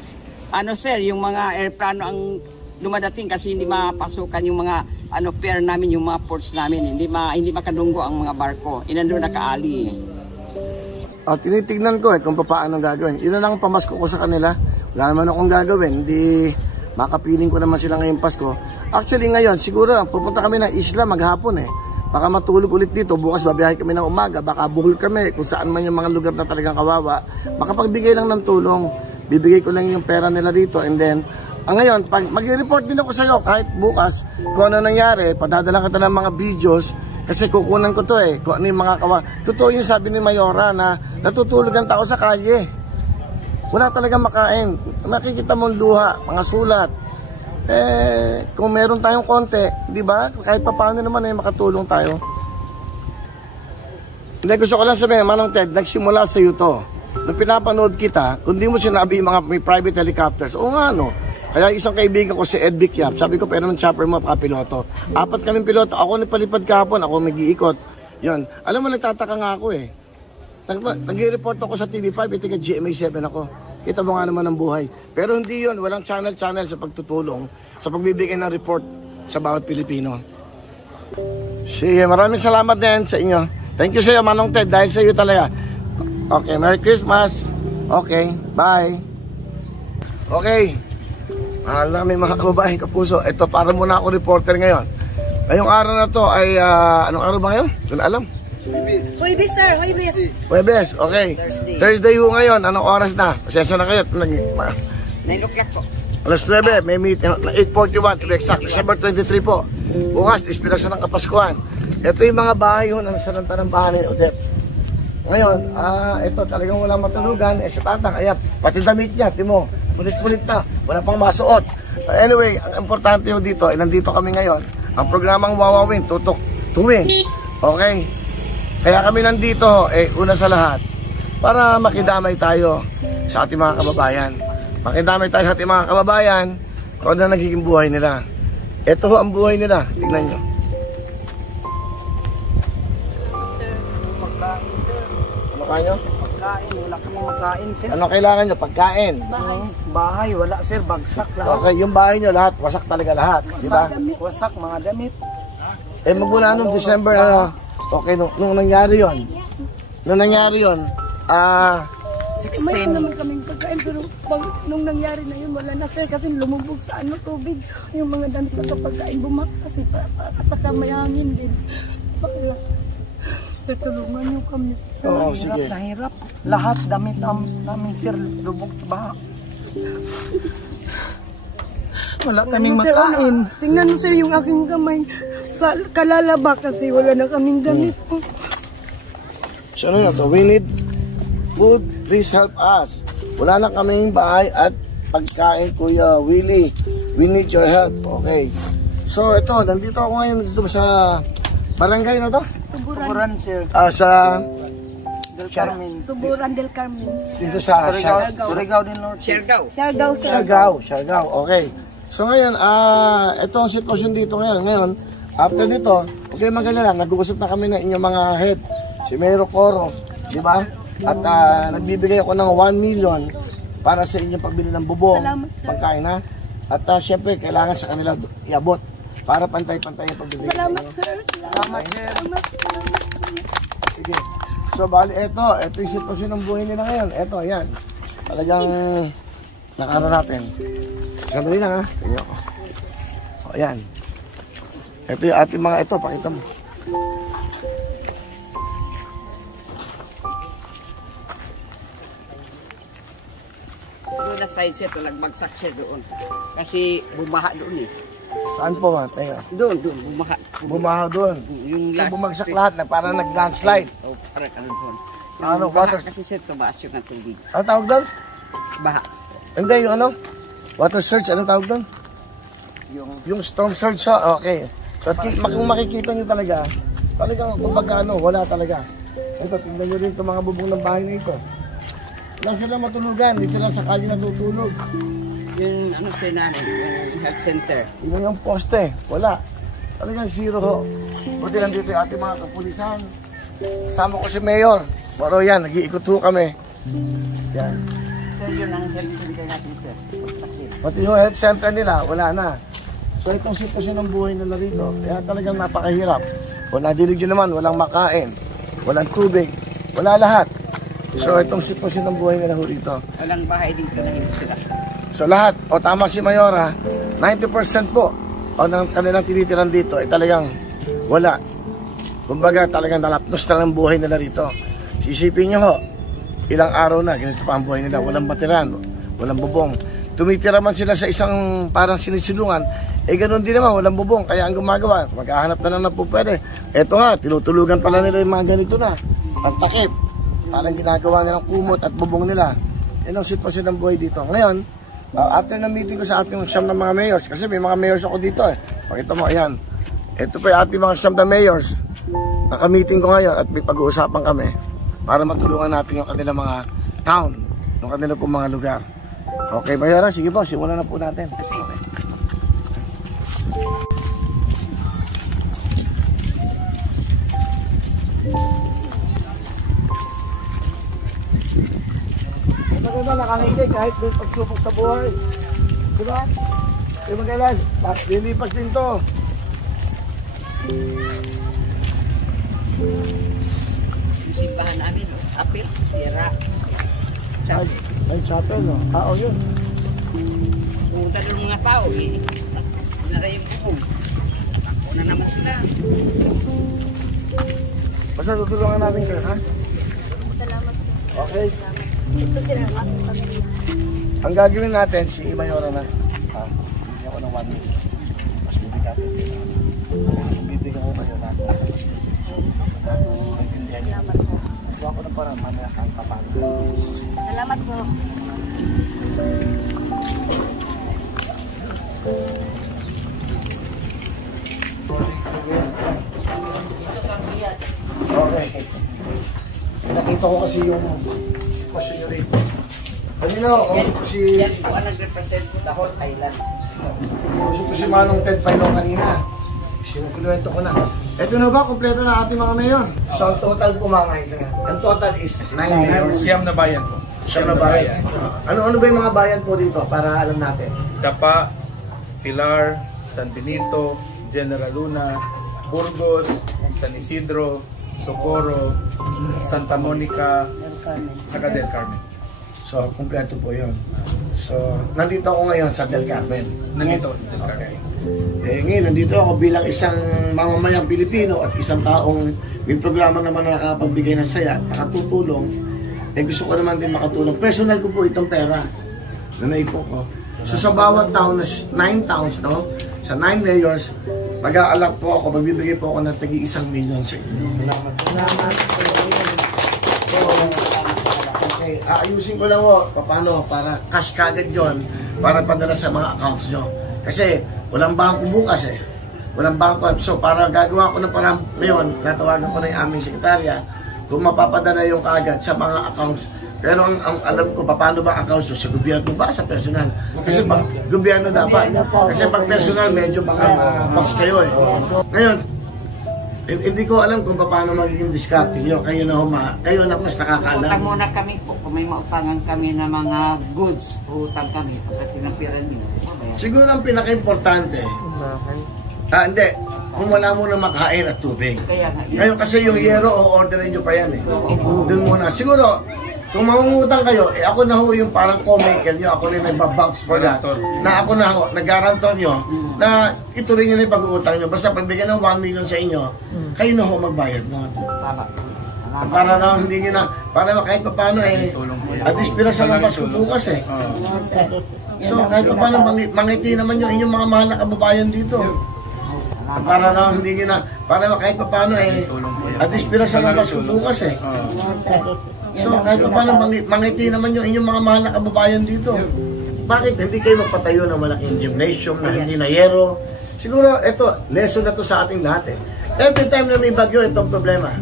yung mga airplano ang dumadating kasi hindi mapasukan yung mga pier namin, yung mga ports namin, hindi makadunggo ang mga barko. Inandun nakaali. Tinitignan ko kung paano gagawin. Yun na lang ang pamasko ko sa kanila. Wala naman akong gagawin. Hindi makapiling ko naman sila ngayong Pasko. Actually ngayon, siguro pupunta kami ng isla maghapon Baka matulog ulit dito. Bukas babiyahe kami ng umaga. Baka Bohol kami kung saan man yung mga lugar na talagang kawawa. Makapagbigay lang ng tulong. Bibigay ko lang yung pera nila dito. And then, ngayon, mag-report din ako sa iyo kahit bukas kung ano nangyari. Padadala kita ng mga videos kasi kukunan ko to kung ano yung mga Totoo yung sabi ni Mayora na natutulog ang tao sa kalye. Wala talagang makain. Makikita mong luha, mga sulat. Kung meron tayong konti, di ba? Kahit pa paano naman makatulong tayo. Hindi, gusto ko lang sabihin, Manong Ted, nagsimula sa iyo to. Nung pinapanood kita, kung di mo sinabi yung mga may private helicopters, o nga Kaya isang kaibigan ko si Ed Bikyap, sabi ko, pero ng chopper mo, piloto. 4 kaming piloto, ako nagpalipad kahapon, ako mag-iikot. Yun. Alam mo, nagtataka nga ako Nag-report ako sa TV5, itiga GMA7 ako. Kita mo nga naman ang buhay. Pero hindi yun, walang channel sa pagtutulong, sa pagbibigay ng report sa bawat Pilipino. Sige, maraming salamat din sa inyo. Thank you sa iyo, Manong Ted, dahil sa iyo talaga. Okay, Merry Christmas. Okay, bye. Okay. Mahal namin mga kababayan kapuso. Ito, para muna ako reporter ngayon. Ngayong araw na to ay, anong araw ba ngayon? Hindi na alam. Huwebes, sir. Huwebes. Webes, okay. Thursday ho ngayon. Anong oras na? Pasensya na kayo. 9 o'clock po. Alas 9, may meeting. 8:41 to be exact. December 23 po. Bukas, inspirasyon ng Kapaskuhan. Ito yung mga bahay ho na nasalanta ng bahay ni Odette. Ngayon, ito talagang walang matulugan. Sa tatang, kaya pati damit niya, timo. Pulit-pulit na. Wala pang masuot. Anyway, ang importante ho dito, nandito kami ngayon. Ang programang Wawawin, tutok, tuwing. Okay? Kaya kami nandito, una sa lahat, para makidamay tayo sa ating mga kababayan. Makidamay tayo sa ating mga kababayan kung ano nagiging buhay nila. Ito ho ang buhay nila. Tingnan nyo. Ano kaya nyo? Pagkain, wala kami magkain, sir. Ano kailangan nyo? Pagkain. Bahay, wala, sir. Bagsak lahat. Okay, yung bahay nyo lahat, wasak talaga lahat. Di ba? Wasak, mga damit. Magmula nung December, okay, nung nangyari yon. Nung nangyari yon, 16. May naman kaming pagkain, pero nung nangyari na yun, wala na, sir, kasi lumubog sa tubig. Yung mga damit na pagkain bumak kasi at saka may hangin din. Bakit? Sir, tulungan niyo kami. Oo, sige. Hirap. Lahat damit namin, sir, lubog sa baha. Wala kaming makain. Tingnan mo, sir, yung aking kamay. Kalalaba kasi wala na kaming damit. So ano na to? We need food. Please help us. Wala na kaming bahay at pagkain, Kuya Willie. We need your help. Okay. So ito, nandito ako ngayon dito sa barangay na to? Tuburan, sir. Sa Del Carmen. Tuburan del Carmen. dito sa Surigao del Norte. Siargao. Siargao. Okay. So ngayon, ito ang sitwasyon dito ngayon. Ngayon, after dito, okay, magalala, nag-uusap na kami ng inyong mga head. Si Mayor Coro, di ba? At nagbibigay ako ng 1 million para sa inyong pagbili ng bubong. Salamat, sir. Pagkain, ha? At syempre, kailangan sa kanila iabot para pantay-pantay ang pagbibigay. Salamat, sir. Salamat, sir. Sige. So, bali, ito yung sitwasyon ng buhay nila ngayon. Ito, ayan. Talagang nakaroon natin. Sandali lang, ha? Tingnan ko. So, ayan. Ito yung ating mga ito. Pakita mo. Doon na side siya, nagbagsak siya doon. Kasi bumaha doon eh. Saan po ba? Tayo. Doon, bumaha. Bumaha doon. Yung last. Bumagsak lahat na parang nag-landslide. Oh, parang ano doon. Ano, Baha water? kasi sir, tumaas yung ang tubig. Ano tawag doon? Baha. Hindi, yung ano? Water surge, ano tawag doon? Yung storm surge, ha? Okay. So, kung makikita nyo talaga, talagang kumbaga ano, wala talaga. Ito, tingnan nyo rin itong mga bubong ng bahay na ito. Wala sila matulugan, dito lang sa kali natutulog. Yung ano sir namin, yung health center. Yun yung poste, wala. Talagang zero ho. Buti nandito yung ating mga kapulisan. Kasama ko si Mayor. Pero yan, nag-iikot ho kami. Yan. Sir, yun ang health center natin sir. Pati yung health center nila, wala na. So itong sitwasyon ng buhay nila rito, kaya talagang napakahirap. Kung nadilig nyo naman, walang makain, walang tubig, wala lahat. So itong sitwasyon ng buhay nila rito. Walang bahay dito na hindi sila. So lahat, o tama si Mayora, 90% po o ng kanilang tinitiran dito ay talagang wala. Kumbaga talagang nalapnos na ng buhay nila rito. Isipin nyo ho, ilang araw na, ganito pa ang buhay nila, walang batiran, walang bubong. Tumitira man sila sa isang parang sinisilungan, ganoon din naman, walang bubong. Kaya ang gumagawa, maghahanap na lang na po pwede. Eto nga, tinutulugan pala nila yung mga ganito na, ang takip. Parang ginagawa nilang kumot at bubong nila. Yan ang sitwasyon ng buhay dito. Ngayon, after ng meeting ko sa ating siyam na mga mayors, kasi may mga mayors ako dito eh. Pakita mo, ayan. Ito pa yung ating mga siyam na mayors. Naka-meeting ko ngayon at may pag-uusapan kami para matulungan natin yung kanilang mga town, yung kanilang pong mga lugar. Okay, Mayora, sige po, simulan na po natin. Okay. Maganda, nakangiti kahit may pagsubok sa buhay. Diba? Di ba kailan? Lilipas din to. Yung simbahan namin, apil, tira. Ay, chapel, no? Oo, yun. Pumunta ng mga tao, eh. Nara yung bubong. Ako na naman sila. Basta tutulungan natin kayo, ha? Salamat po. Okay. Ito sila ang aking pamilya. Ang gagawin natin, si Mayora na. Bibigyan ako ng 1 million. Mas bibigyan ko. Kasi bibigyan ko kayo na. Salamat po. Gawa ko na parang mamaya kang kapano. Salamat po. Okay. Nakita ko kasi yung question nyo rito. Kanina, si... Yan po ang nag-represent ko the whole island. Gusto si Manong Ted Pailong kanina. Sinukuliwento ko na. Ito na ba? Kompleto na ating mga mayor. So, ang total po mga isa. Ang total is 9 mayors. Siyam na bayan po. Siyam na bayan. Ano ba yung mga bayan po dito para alam natin? Dapa, Pilar, San Benito, General Luna, Burgos, San Isidro, Socorro, Santa Monica, saka Del Carmen. So, kompleto po yun. So, nandito ako ngayon sa Del Carmen. Nandito, Del Carmen. Ngayon, nandito ako bilang isang mamamayang Pilipino at isang taong may programa naman na nakapagbigay ng saya at nakatutulong. Gusto ko naman din makatulong. Personal ko po itong pera na naipon ko. So, sa bawat town, 9 towns, no? Sa 9 mayors, mag-aalak po ako, magbibigay po ako ng tagi 1 million sa inyo. Salamat. So, okay, aayusin ko lang po, paano, para cash kagad yun, para padala sa mga accounts nyo. Kasi, walang bangko bukas eh. Walang bangko. So, para gagawa ko ng parang ngayon, natawagan ko na yung aming sekretarya, kung mapapadala yung kagad sa mga accounts. Pero ang alam ko, paano ba accounts sa gobyerno ba, sa personal? Kasi pag gobyerno dapat. Kasi pag personal, medyo baka mas kayo eh. Ngayon, hindi ko alam kung paano magiging discard nyo. Kayo na mas nakakaalam. Utang muna kami po. Kung may mautangan kami na mga goods, utang kami. Kapag pinapiran nyo, siguro ang pinaka-importante, hindi, kung wala muna makain at tubig. Ngayon kasi yung yero, o-orderin nyo pa yan eh. Doon muna. Siguro, kung mangungutang kayo, ako na ho yung parang co-maker nyo, ako na nagbabounce for that. Na ako na ho, nag-garantor nyo, na ito rin yun yung pag-uutang nyo. Basta pagbigyan ng 1 million sa inyo, kayo na ho magbayad nun. Para na hindi nyo na, para kahit pa paano eh, at least pila sa lampas ko bukas eh. So kahit pa paano, mangiti naman nyo inyong mga mahal na kababayan dito. Para na hindi nyo na, para kahit pa paano eh, at least pila sa lampas ko bukas eh. So kahit pa paano, mangiti naman nyo inyong mga mahal na kababayan dito. Bakit hindi kayo magpatayo ng malaking gymnasium na hindi na yero? Siguro, ito, lesson na to sa ating lahat eh. Every time na may bagyo, itong problema.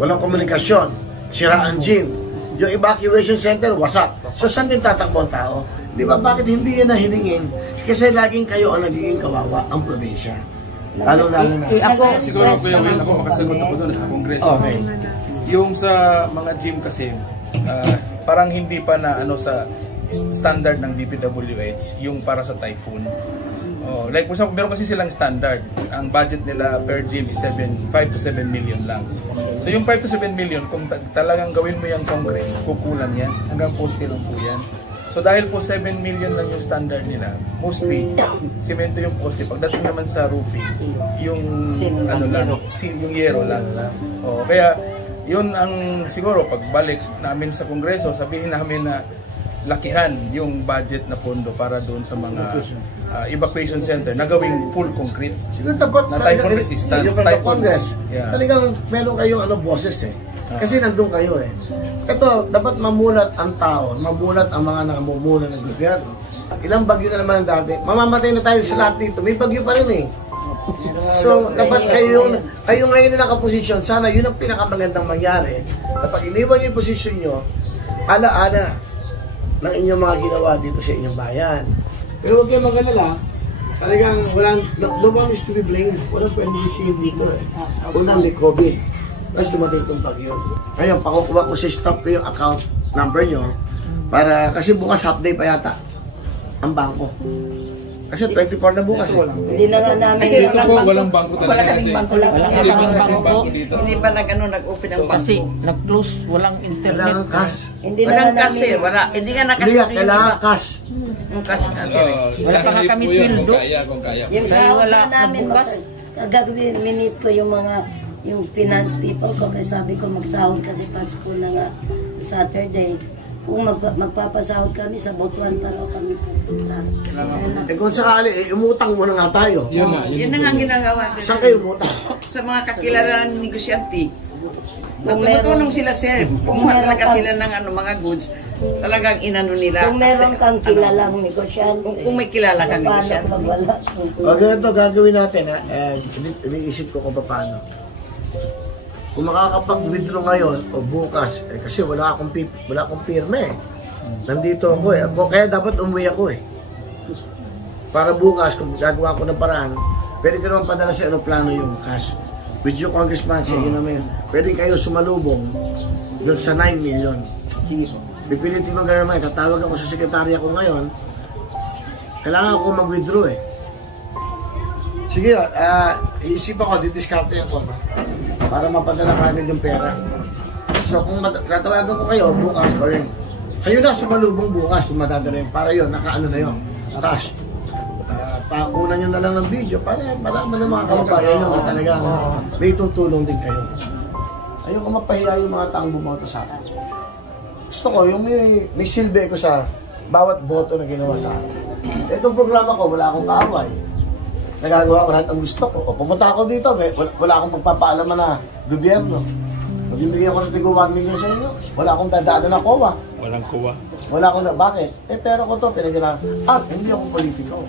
Walang komunikasyon, sira ang gym, yung evacuation center, wasak. So saan din tatakbo ang tao? Di ba, bakit hindi yan na hiningin? Kasi laging kayo ang nagiging kawawa ang probinsya. Lalo-lalo na. Siguro po yung ako makasagot ako doon sa Kongreso. Okay. Yung sa mga gym kasi, parang hindi pa na ano sa standard ng DPWH, yung para sa typhoon. Like po, meron kasi silang standard. Ang budget nila per gym is 5 to 7 million lang. So yung 5 to 7 million, kung talagang gawin mo yung concrete, kukulang yan. Hanggang poste lang po yan. So dahil po 7 million lang yung standard nila, mostly, simento yung poste. Pagdating naman sa roofing, yung ano lang, yung yero lang. Kaya yun ang siguro pagbalik namin sa Kongreso, sabihin namin na lakihan yung budget na pondo para doon sa mga evacuation center na gawing full concrete. Siguro dapat na typhoon resistant. Yung Congress, talagang meron kayong boses eh. Kasi nandun kayo eh. Ito, dapat mamulat ang tao, mamulat ang mga namumuna ng gobyerno. Ilang bagyo na naman ang dati. Mamamatay na tayo sa lahat dito. May bagyo pa rin eh. So, dapat kayo ngayon na nakaposisyon. Sana yun ang pinakamagandang mangyari. Dapat iniwan yung posisyon nyo, ala-ala ng inyong mga ginawa dito sa inyong bayan. Pero huwag kayo mag-alala. Talagang no one is to be blamed. Walang pwede sisihin dito eh. Unang may COVID. Tapos dumating itong bagyo. Ngayon, pakukuha ko sa stop ko yung account number nyo para, kasi bukas half day pa yata ang bangko. Kasi 24 na bukas eh. Hindi na nga namin. Kasi dito po, walang bangko talaga. Walang bangko. Hindi ba nag-open ang bangko? Kasi nag-close, walang internet. Kailangan cash. Walang kasi, wala. Hindi nga nakas. Hindi, kailangan cash. Yung kasi. Wala pa nga kami sweldo. Kung kaya. Yung Dahil sa wala namin, bukas. gagawin, minute ko yung mga yung finance people ko, kaya sabi ko magsahod kasi Pasko na nga sa Saturday. Kung magpapasahod kami sa Butuan pa raw kami pupunta. Kung sakali, umutang muna nga tayo. Yun na nga ang ginagawa. Saan kayo umutang? Sa mga kakilalang negosyante. Tumutulong sila, sir. Kumuha talaga sila ng mga goods, talagang inano nila. Kung meron kang kilalang negosyante. Kung may kilala kang negosyante. O ganito, gagawin natin. Iniisip ko kung paano. Kung makakapag-withdraw ngayon o bukas, kasi wala akong pirme. Nandito ako eh. Kaya dapat umuwi ako eh. Para bukas, kung gagawa ko ng paraan, pwede ka naman padala sa aeroplano yung cash. With you, Congressman, sige naman yun. Pwede kayo sumalubong doon sa 9 million. Pipilitin ko gano'n naman. Tatawag ako sa sekretarya ko ngayon. Kailangan ako mag-withdraw eh. Sige, iisip ako, didiskarte ako. Para mapadala kagad yung pera. So kung tatawagan ko kayo bukas o rin, kayo na sumalubong bukas kung matadala yun. Para yun, nakaano na yun, cash. Pakunan nyo na lang ng video para malaman ng mga kababayan nyo na talagang may tutulong din kayo. Ayoko mapahiya yung mga taong bumoto sa akin. Gusto ko yung may silbi ko sa bawat boto na ginawa sa akin. Itong programa ko, wala akong kaaway. Nagagawa ko lahat ang gusto ko. O pumunta ako dito, wala akong magpapaalaman na gobyerno. Magbibigyan ko ng tigo 1 million sa inyo. Wala akong dadaan na COA. Walang kuha. Wala akong bakit? Pero ko to, pinagana. At hindi ako politiko.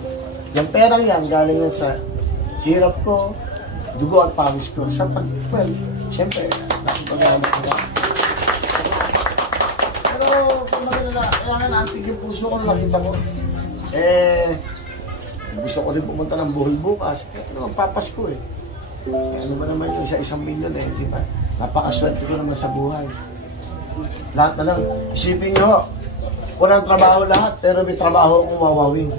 Yung perang yan, galing yan sa hirap ko, dugo at pawis ko. Sa well, siyempre, nakapagalaman ko ba? Pero, kung maganda, kailangan naantig yung puso ko na nakita ko. Gusto ko rin pumunta ng Bohol bukas. Ano, papasko eh. Ano ba naman yun sa 1 milyon eh, di ba? Napakaswerte ko naman sa buhay. Lahat na lang. Isipin nyo, walang trabaho lahat, pero may trabaho akong wawawin.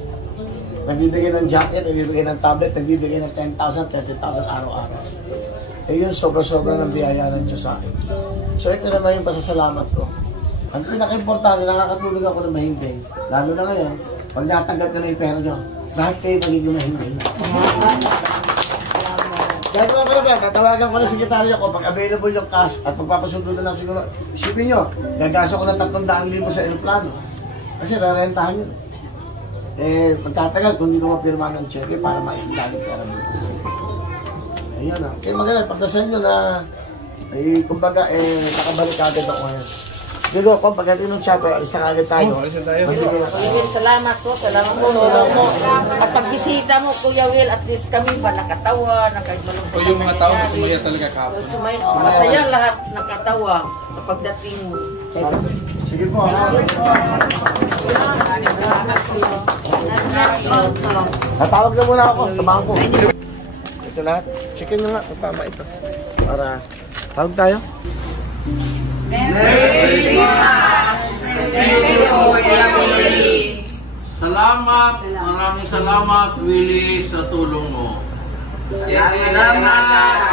Nagbibigay ng jacket, nagbibigay ng tablet, nagbibigay ng 10,000, 30,000 araw-araw. Yun, sobra-sobra ng biyaya ng Diyos sa akin. So, ito naman yung pasasalamat ko. Ang pinaka-importante, nakakatulog ako ng mahimbing. Lalo na ngayon, pag natanggap na yung pera nyo, lahat kayo magiging mahimbing. Gagawa ko na ba? Tatawagan ko na sekretaryo ko pag available yung cash at pagpapasundo na lang siguro. Isipin nyo, gagaso ko ng 300,000 sa aeroplano. Kasi rarentahan yun. Pagtatagal kung hindi ko mapirma ng cheque para mailan yung pera dito. Ayun na. Kaya maganda, pagdasan nyo na kumbaga, nakabalik agad ako ngayon. Digo, kung pagdating ng chapter, alis na agad tayo. Salamat po, salamat po. At pagbisita mo, Kuya Will, at least kami ba nakatawa, nakagmalungkot. O yung mga tao, sumaya talaga kapon. Masaya lahat, nakatawa sa pagdating mo. Sige po. Natawag na muna ako sa bangko. Ito lahat. Checkin nyo nga kung tama ito. Para tawag tayo. Salamat, maraming salamat, Willie, sa tulong mo. Salamat.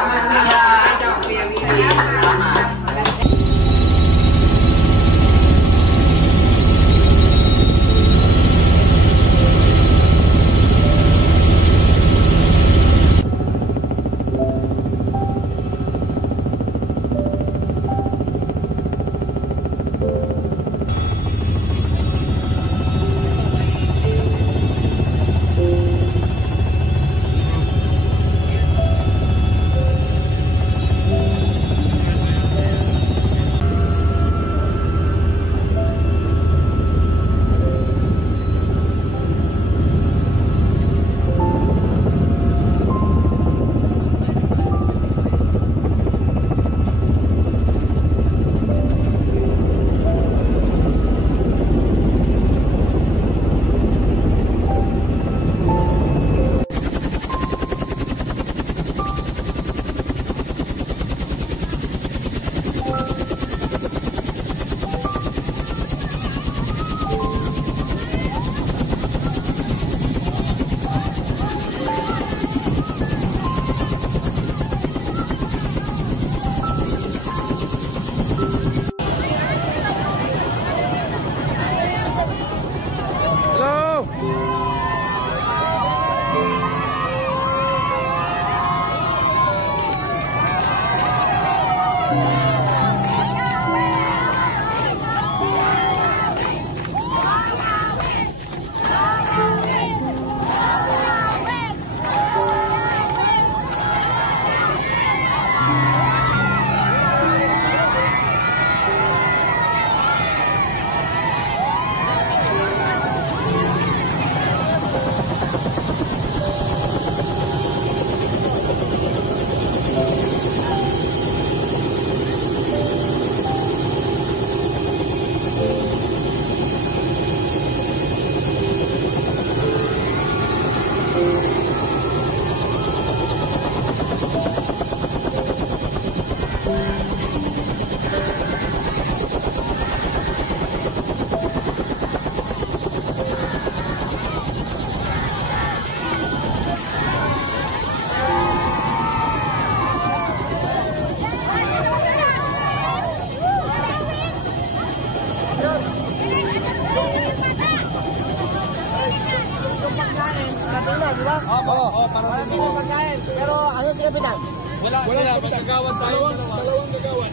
di ba? Oo, para hindi mo pagkain. Pero ano si Kapitan? Wala, magkagawan tayo. Dalawang gagawan.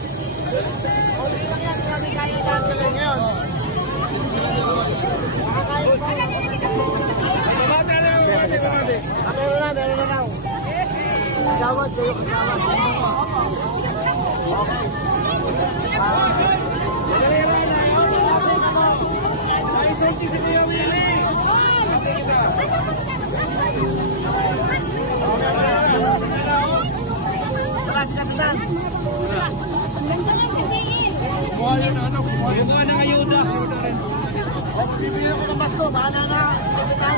Okay lang yan, kami kaya natin ngayon. Makakain pa. Meron na raw. Kagawad kayo, kagawad. Okay. Kumuha ng ayuda. Bibili ako ng basto, bahala na si Kapitan.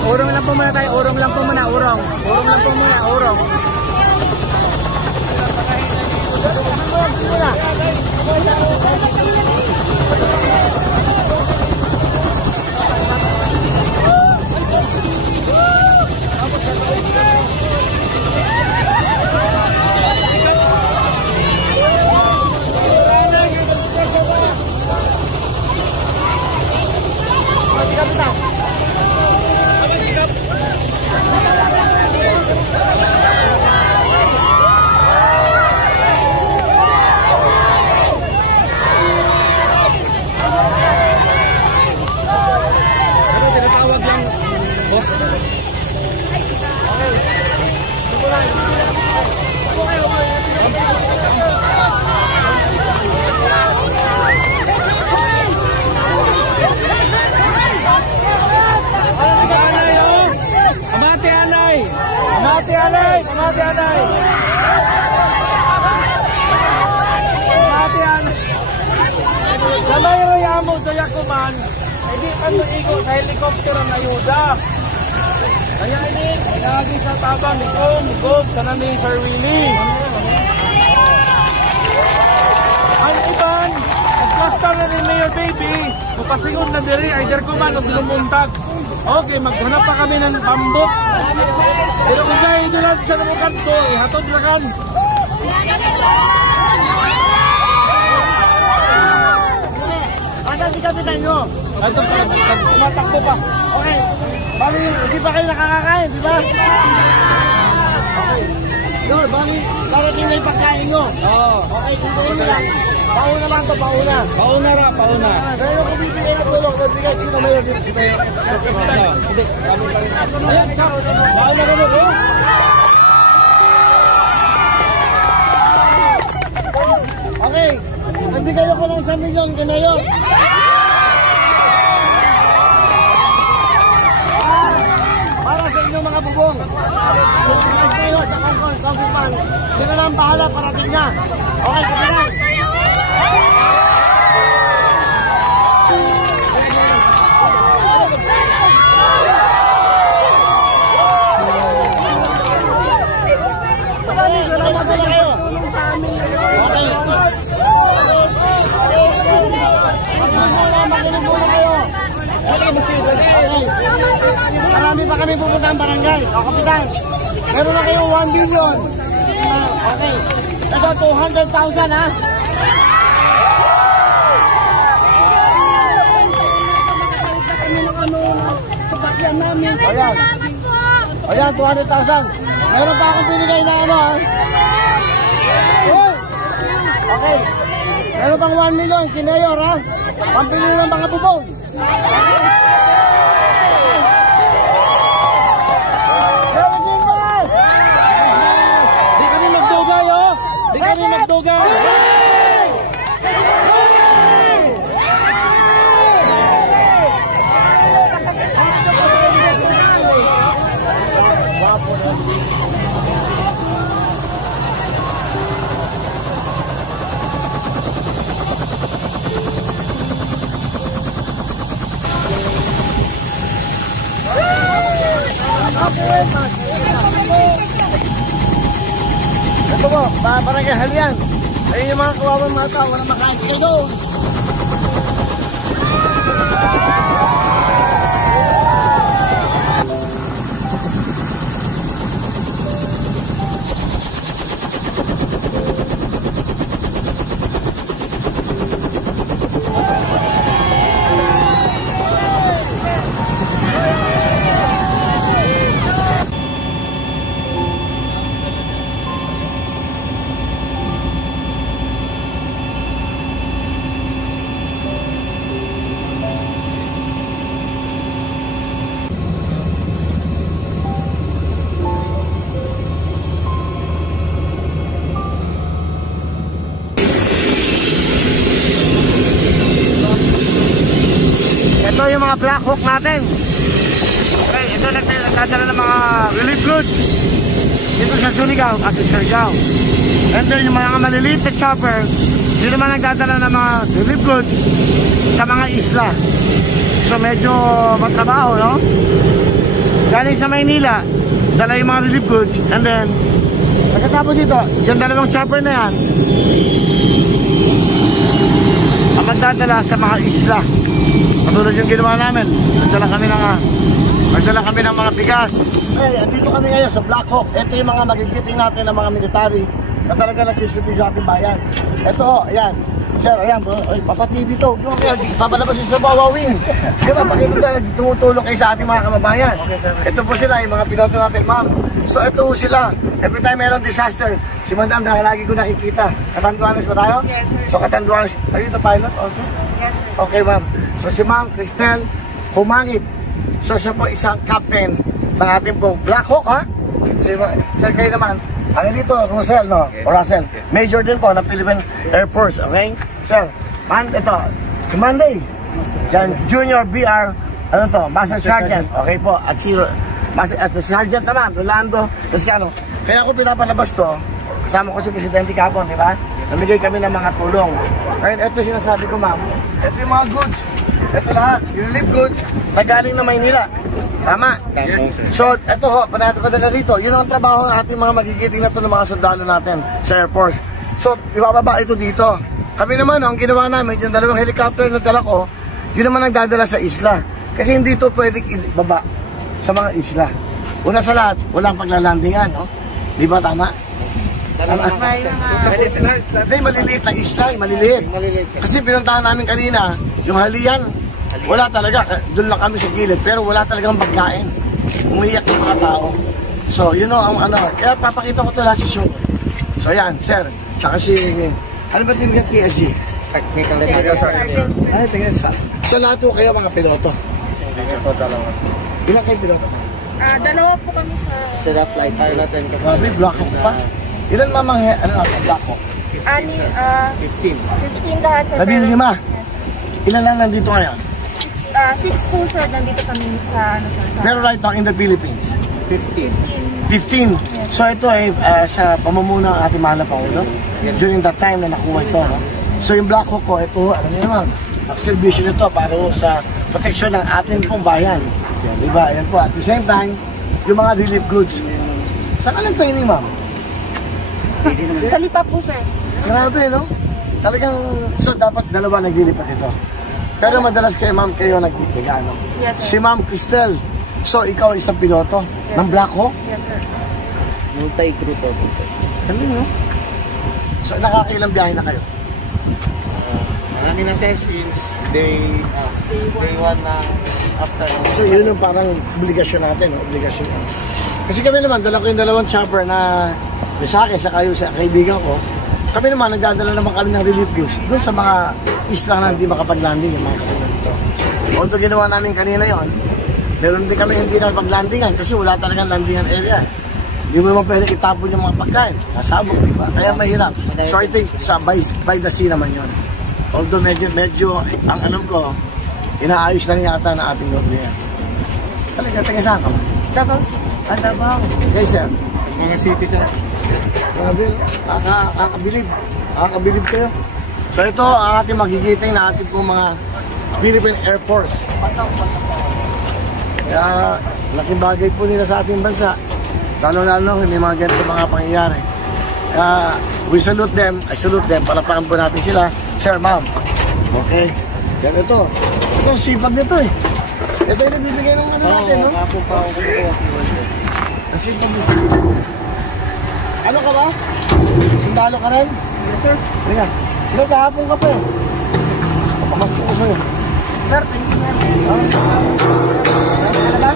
Urong lang po muna tayo. Urong lang po muna. Urong. Urong lang po muna. Urong. Sa helikopter ang ayuda. Kaya ini, lagi sa tabang migog sa namin Sir Willie. Ang iban, nagkasta na ni Mayor Baby, mapasingon na diri, ay der ko man, lumuntag. Okay, maghanap pa kami ng pambok. Pero kung gaya doon sa namukan ko, ihatod lakan. Asan si Kapitan nyo? Tumatakbo pa. Okay. Bali, hindi pa kayo nakakakain, di ba? Okay. Lord, bali, darating na yung pagkain nyo. Oo. Okay, dito yun lang. Pauna man to, pauna. Pauna ra, pauna. Dahil yung kubibigay na tulong, kubibigay, sino mayor dito? Si Mayor. Hindi, kami pa rin. Ayan, pauna ka mo, bro. Okay. Nagbigay ako ng 1 milyon kay Mayor. Para sa inyong mga bubong. Kayo sa Kongkupan. Sino lang bahala parating niya. Okay, kapitan. Salamat sa kayo. Okay. Makinig muna kayo. Marami pa kami pupunta ang barangay. O, kapitan, meron na kayo 1 billion. Okay. Ito, 200,000 ha. Ayan, 200,000. Meron pa akong binigay na ano ha. Okay. Meron pang 1 million, kinayor ha. Pampili ng mga bubong. Di kami magdugay oh. Di kami magdugay. Ito po, barangay Halian. Ayun yung mga kawawang mga tao, walang makain kayo doon. Ito yung mga black hawk natin. Okay, ito nagdadala ng mga relief goods dito sa Surigao at sa Siargao. And then yung mga maliliit na chopper, dito naman nagdadala ng mga relief goods sa mga isla. So medyo matrabaho, no? galing sa Maynila, dala yung mga relief goods, and then pagkatapos dito, yung dalawang chopper na yan ang magdadala sa mga isla. Katulad yung ginawa namin, magdala kami ng mga bigas. Okay, andito kami ngayon sa Black Hawk. Ito yung mga magigiting natin ng mga military na talaga nagsisilbi sa ating bayan. Ito ho, ayan. Sir, ayan bro, Papa TV to. Yung kaya, papalabas yung sa Bawawin. Di ba, pakita na tumutulong kayo sa ating mga kababayan. Okay, sir. Ito po sila, yung mga piloto natin, ma'am. So, ito po sila. Every time mayroong disaster, si Madam, lagi ko nakikita. Katanduanes ba tayo? Yes, sir. So, Katanduanes, are you the pilot also? Yes, sir. Okay, ma'am. So, si Ma'am Cristel Humangit. So, siya po isang captain ng ating pong Black Hawk, ha? Sir, kayo naman. Ano dito, Russell, no? O Russell. Major din po ng Philippine Air Force, okay? Sir, ito, si Monday. Yan, Junior BR, ano to, Master Sergeant. Okay po, at si Sergeant naman, Rolando Toscano. Kaya ako pinapalabas to, kasama ko si Presidente Capon, di ba? Namigay kami ng mga tulong. Ngayon, ito sinasabi ko, ma'am. Ito yung mga goods. Ito lahat, yung relief goods na galing na Maynila. Tama? Yes. So, ito ho, padala rito. Yun ang trabaho ng ating mga magigiting na ito ng mga sundalo natin sa Air Force. So, ibababa ito dito. Kami naman, ang ginawa namin, yung dalawang helicopter na dala ko, yun naman ang dadala sa isla. Kasi hindi ito pwedeng ibaba sa mga isla. Una sa lahat, walang paglalandingan, no? Di ba tama? Hindi, maliliit na isla, maliliit. Kasi pinuntahan namin kanina, yung Halian, wala talaga, doon lang kami sa gilid, pero wala talagang pagkain. Umiyak yung mga tao. So, you know, ang ano, kaya papakita ko ito lahat sa show. So, yan, sir, tsaka si, ano ba tinigyan TSG? Technical Sergeant. Ay, tingnan sa. So, lahat po kayo mga piloto. Ilan kayo piloto? Dalawa po kami sa flight pilot and Grabe, Black Hawk pa. Ilan mamang, ano natin, Black Hawk? 15 lahat sa 15. Ilan lang nandito ngayon? 6 po sir, nandito kami sa Pero right now in the Philippines? 15. So ito ay sa pamumuno ng ating mahal na Pangulo during that time na nakuha ito. No? So yung Black Hawk ko, ito, ano nyo naman, servisyo nito para sa proteksyon ng ating pong bayan. Diba? Ayan po. At the same time, yung mga relief goods. Saan ka nag-training, ma'am? Sa Lipa po sir. Grabe, no? Talagang, so dapat dalawa naglilipat ito. Pero madalas kayo, ma'am, kayo nagbibigay, no? Yes, sir. Si Ma'am Cristel, so ikaw isang piloto ng Black Hawk? Yes, sir. Multi-crew po. Kami, no? So nakakailang biyahe na kayo? Marami na sir since day 1 na after. So yun yung parang obligasyon natin, no? Obligasyon. Kasi kami naman, dala ko yung dalawang chopper na sa akin, sa kayo, sa kaibigan ko. Kami naman, nagdadala naman kami ng relief goods doon sa mga isla na hindi makapag-landing yung mga kapatid nito. Although ginawa namin kanina yon, meron din kami hindi na pag-landingan kasi wala talagang landingan area. Hindi mo naman pwede itapon yung mga pagkain. Nasabog, di ba? Kaya mahirap. So I think sa by the sea naman yon. Although medyo ang alam ko, inaayos lang yata na ating gobyerno. Talaga, taga saan ka ba? Davao City. Davao. Okay, sir. Mga city sir. Kakabilib kayo. So ito ang ating magigiting na ating pong mga Philippine Air Force. Kaya laking bagay po nila sa ating bansa. Lalo-lalo hindi mga ganito mga pangyayari. Kaya we salute them, I salute them, palapakan po natin sila. Sir, ma'am. Okay. Yan ito. Ito ang sipag nito eh. Ito yung nagbibigay ng ano natin, no? Ako pa ako kumukuha. Ang sipag nito. Ano ka ba? Sundalo ka rin? Yes, sir. Halika. Ano, kahapon ka pa eh. Papamakso ko sa'yo. Sir, thank you, sir. Ano ba?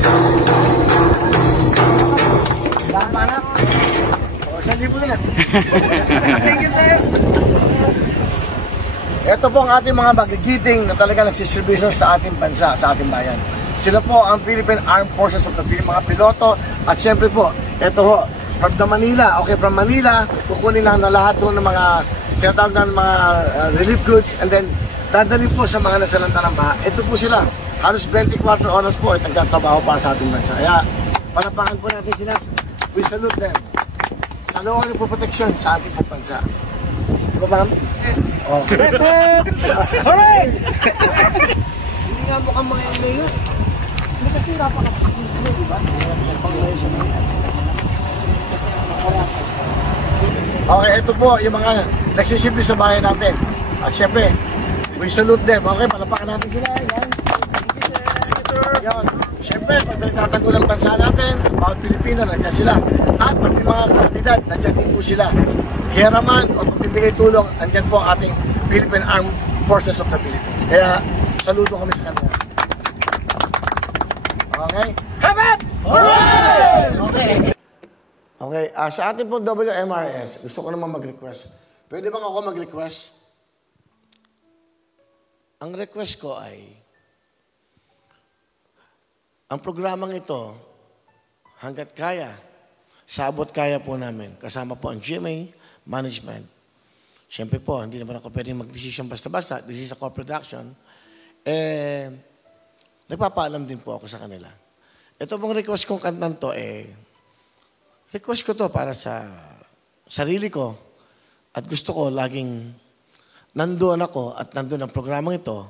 Lahat pa anak? O, 1,000 na lang. Thank you, sir. Ito po ang ating mga magigiting na talaga nagsiservisyo sa ating bansa, sa ating bayan. Sila po ang Philippine Armed Forces of the Philippines, mga piloto. At syempre po, ito ho, from Manila, okay, from Manila, kukunin lang na lahat doon ng mga tinatawag na mga relief goods and then dadalhin po sa mga nasalanta ng baha. Ito po sila, halos 24 oras po ay nagtatrabaho para sa ating bansa. Kaya palapakan po natin sila, we salute them. Saluhan po proteksyon sa ating bansa. Di ba, ma'am? Yes. Oh. Alright! Hindi nga mukhang mga mayor. Hindi kasi napakasisi. Okay, ito po yung mga nagsisimple sa bahay natin. At syempre, we salute them. Okay, palapakan natin sila. Yan. Yan. Syempre, pag nagtatago ng bansa natin, bawat Pilipino, nandiyan sila. At pag may mga kandidat, nandiyan din po sila. Kaya naman, o pagbibigay tulong, nandiyan po ang ating Philippine Armed Forces of the Philippines. Kaya, saludo kami sa kanila. Okay? Habap! Okay. Okay, sa ating po WMRS, gusto ko naman mag-request. Pwede bang ako mag-request? Ang request ko ay, ang programang ito, hanggat kaya, sabot kaya po namin. Kasama po ang GMA Management. Siyempre po, hindi naman ako pwedeng mag-decision basta-basta. This is a co-production. Nagpapaalam din po ako sa kanila. Ito pong request kong kantan to, request ko to para sa sarili ko at gusto ko laging nandoon ako at nandoon ang programang ito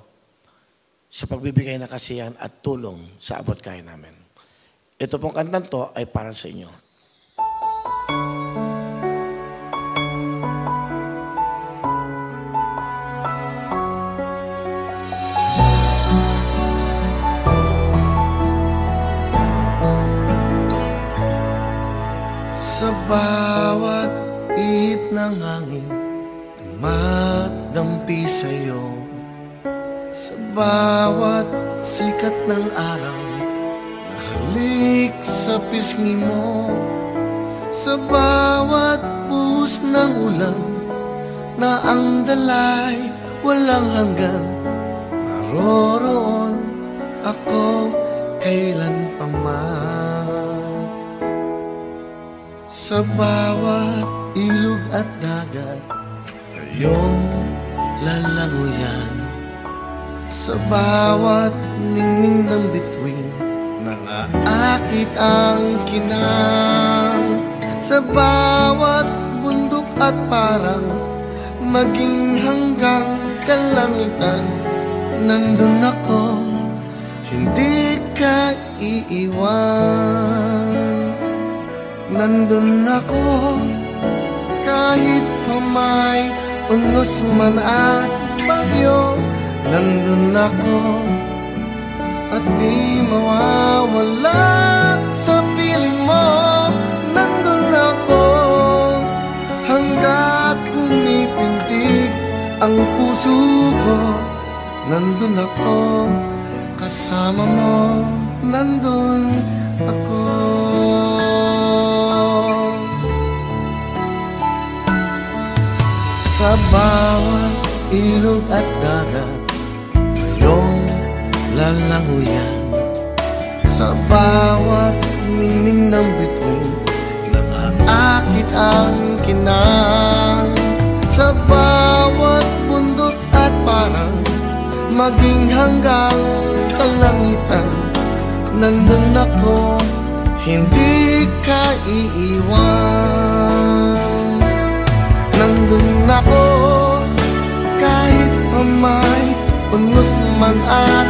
sa pagbibigay ng kasiyahan at tulong sa abot kaya namin. Ito pong kantan to ay para sa inyo. Sa bawat ihip ng hangin, tumadampi sa'yo. Sa bawat sikat ng araw, nahalik sa pisngi mo. Sa bawat buhos ng ulan, na ang dalay walang hanggan, naroroon ako kailan pa man. Sa bawat ilog at dagat, iyong lalangoyan. Sa bawat ningning ng bituin, naaakit ang kinang. Sa bawat bundok at parang, maging hanggang kalangitan, nandun ako, hindi ka iiwan. Nandun ako, kahit pa may unos man at bagyo. Nandun ako, at di mawawala sa piling mo. Nandun ako, hanggat pumipintig ang puso ko. Nandun ako, kasama mo. Nandun ako. Sa bawat ilog at dagat, iyong lalangoyan. Sa bawat ningning ng bituin, naaakit ang kinang. Sa bawat bundok at parang, maging hanggang kalangitan, nandun ako, hindi ka iiwan. Nandun ako, kahit pa may unos man at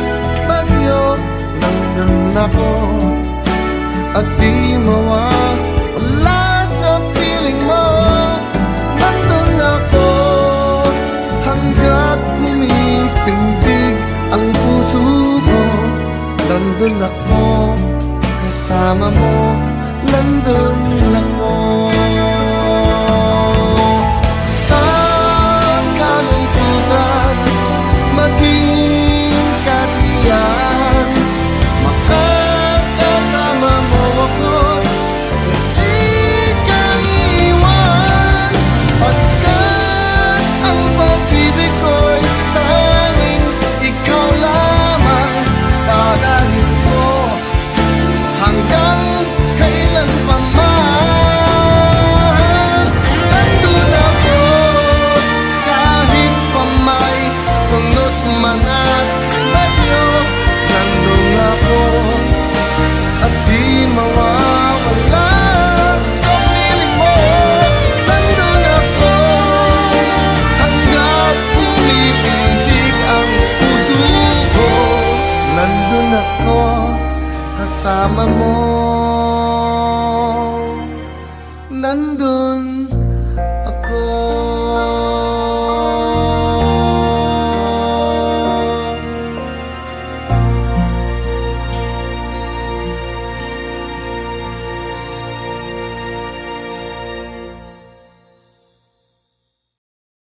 bagyo. Nandun ako, at di mawawala sa piling mo. Nandun ako, hanggat pumipindig ang puso ko. Nandun ako, kasama mo. Nandun ako. Maging kasiyahan, makakasama mo ako, hindi ka iwan. Pagkat ang pag-ibig ko'y tanging ikaw lamang, dadalhin ko hanggang kailan pa man. nandun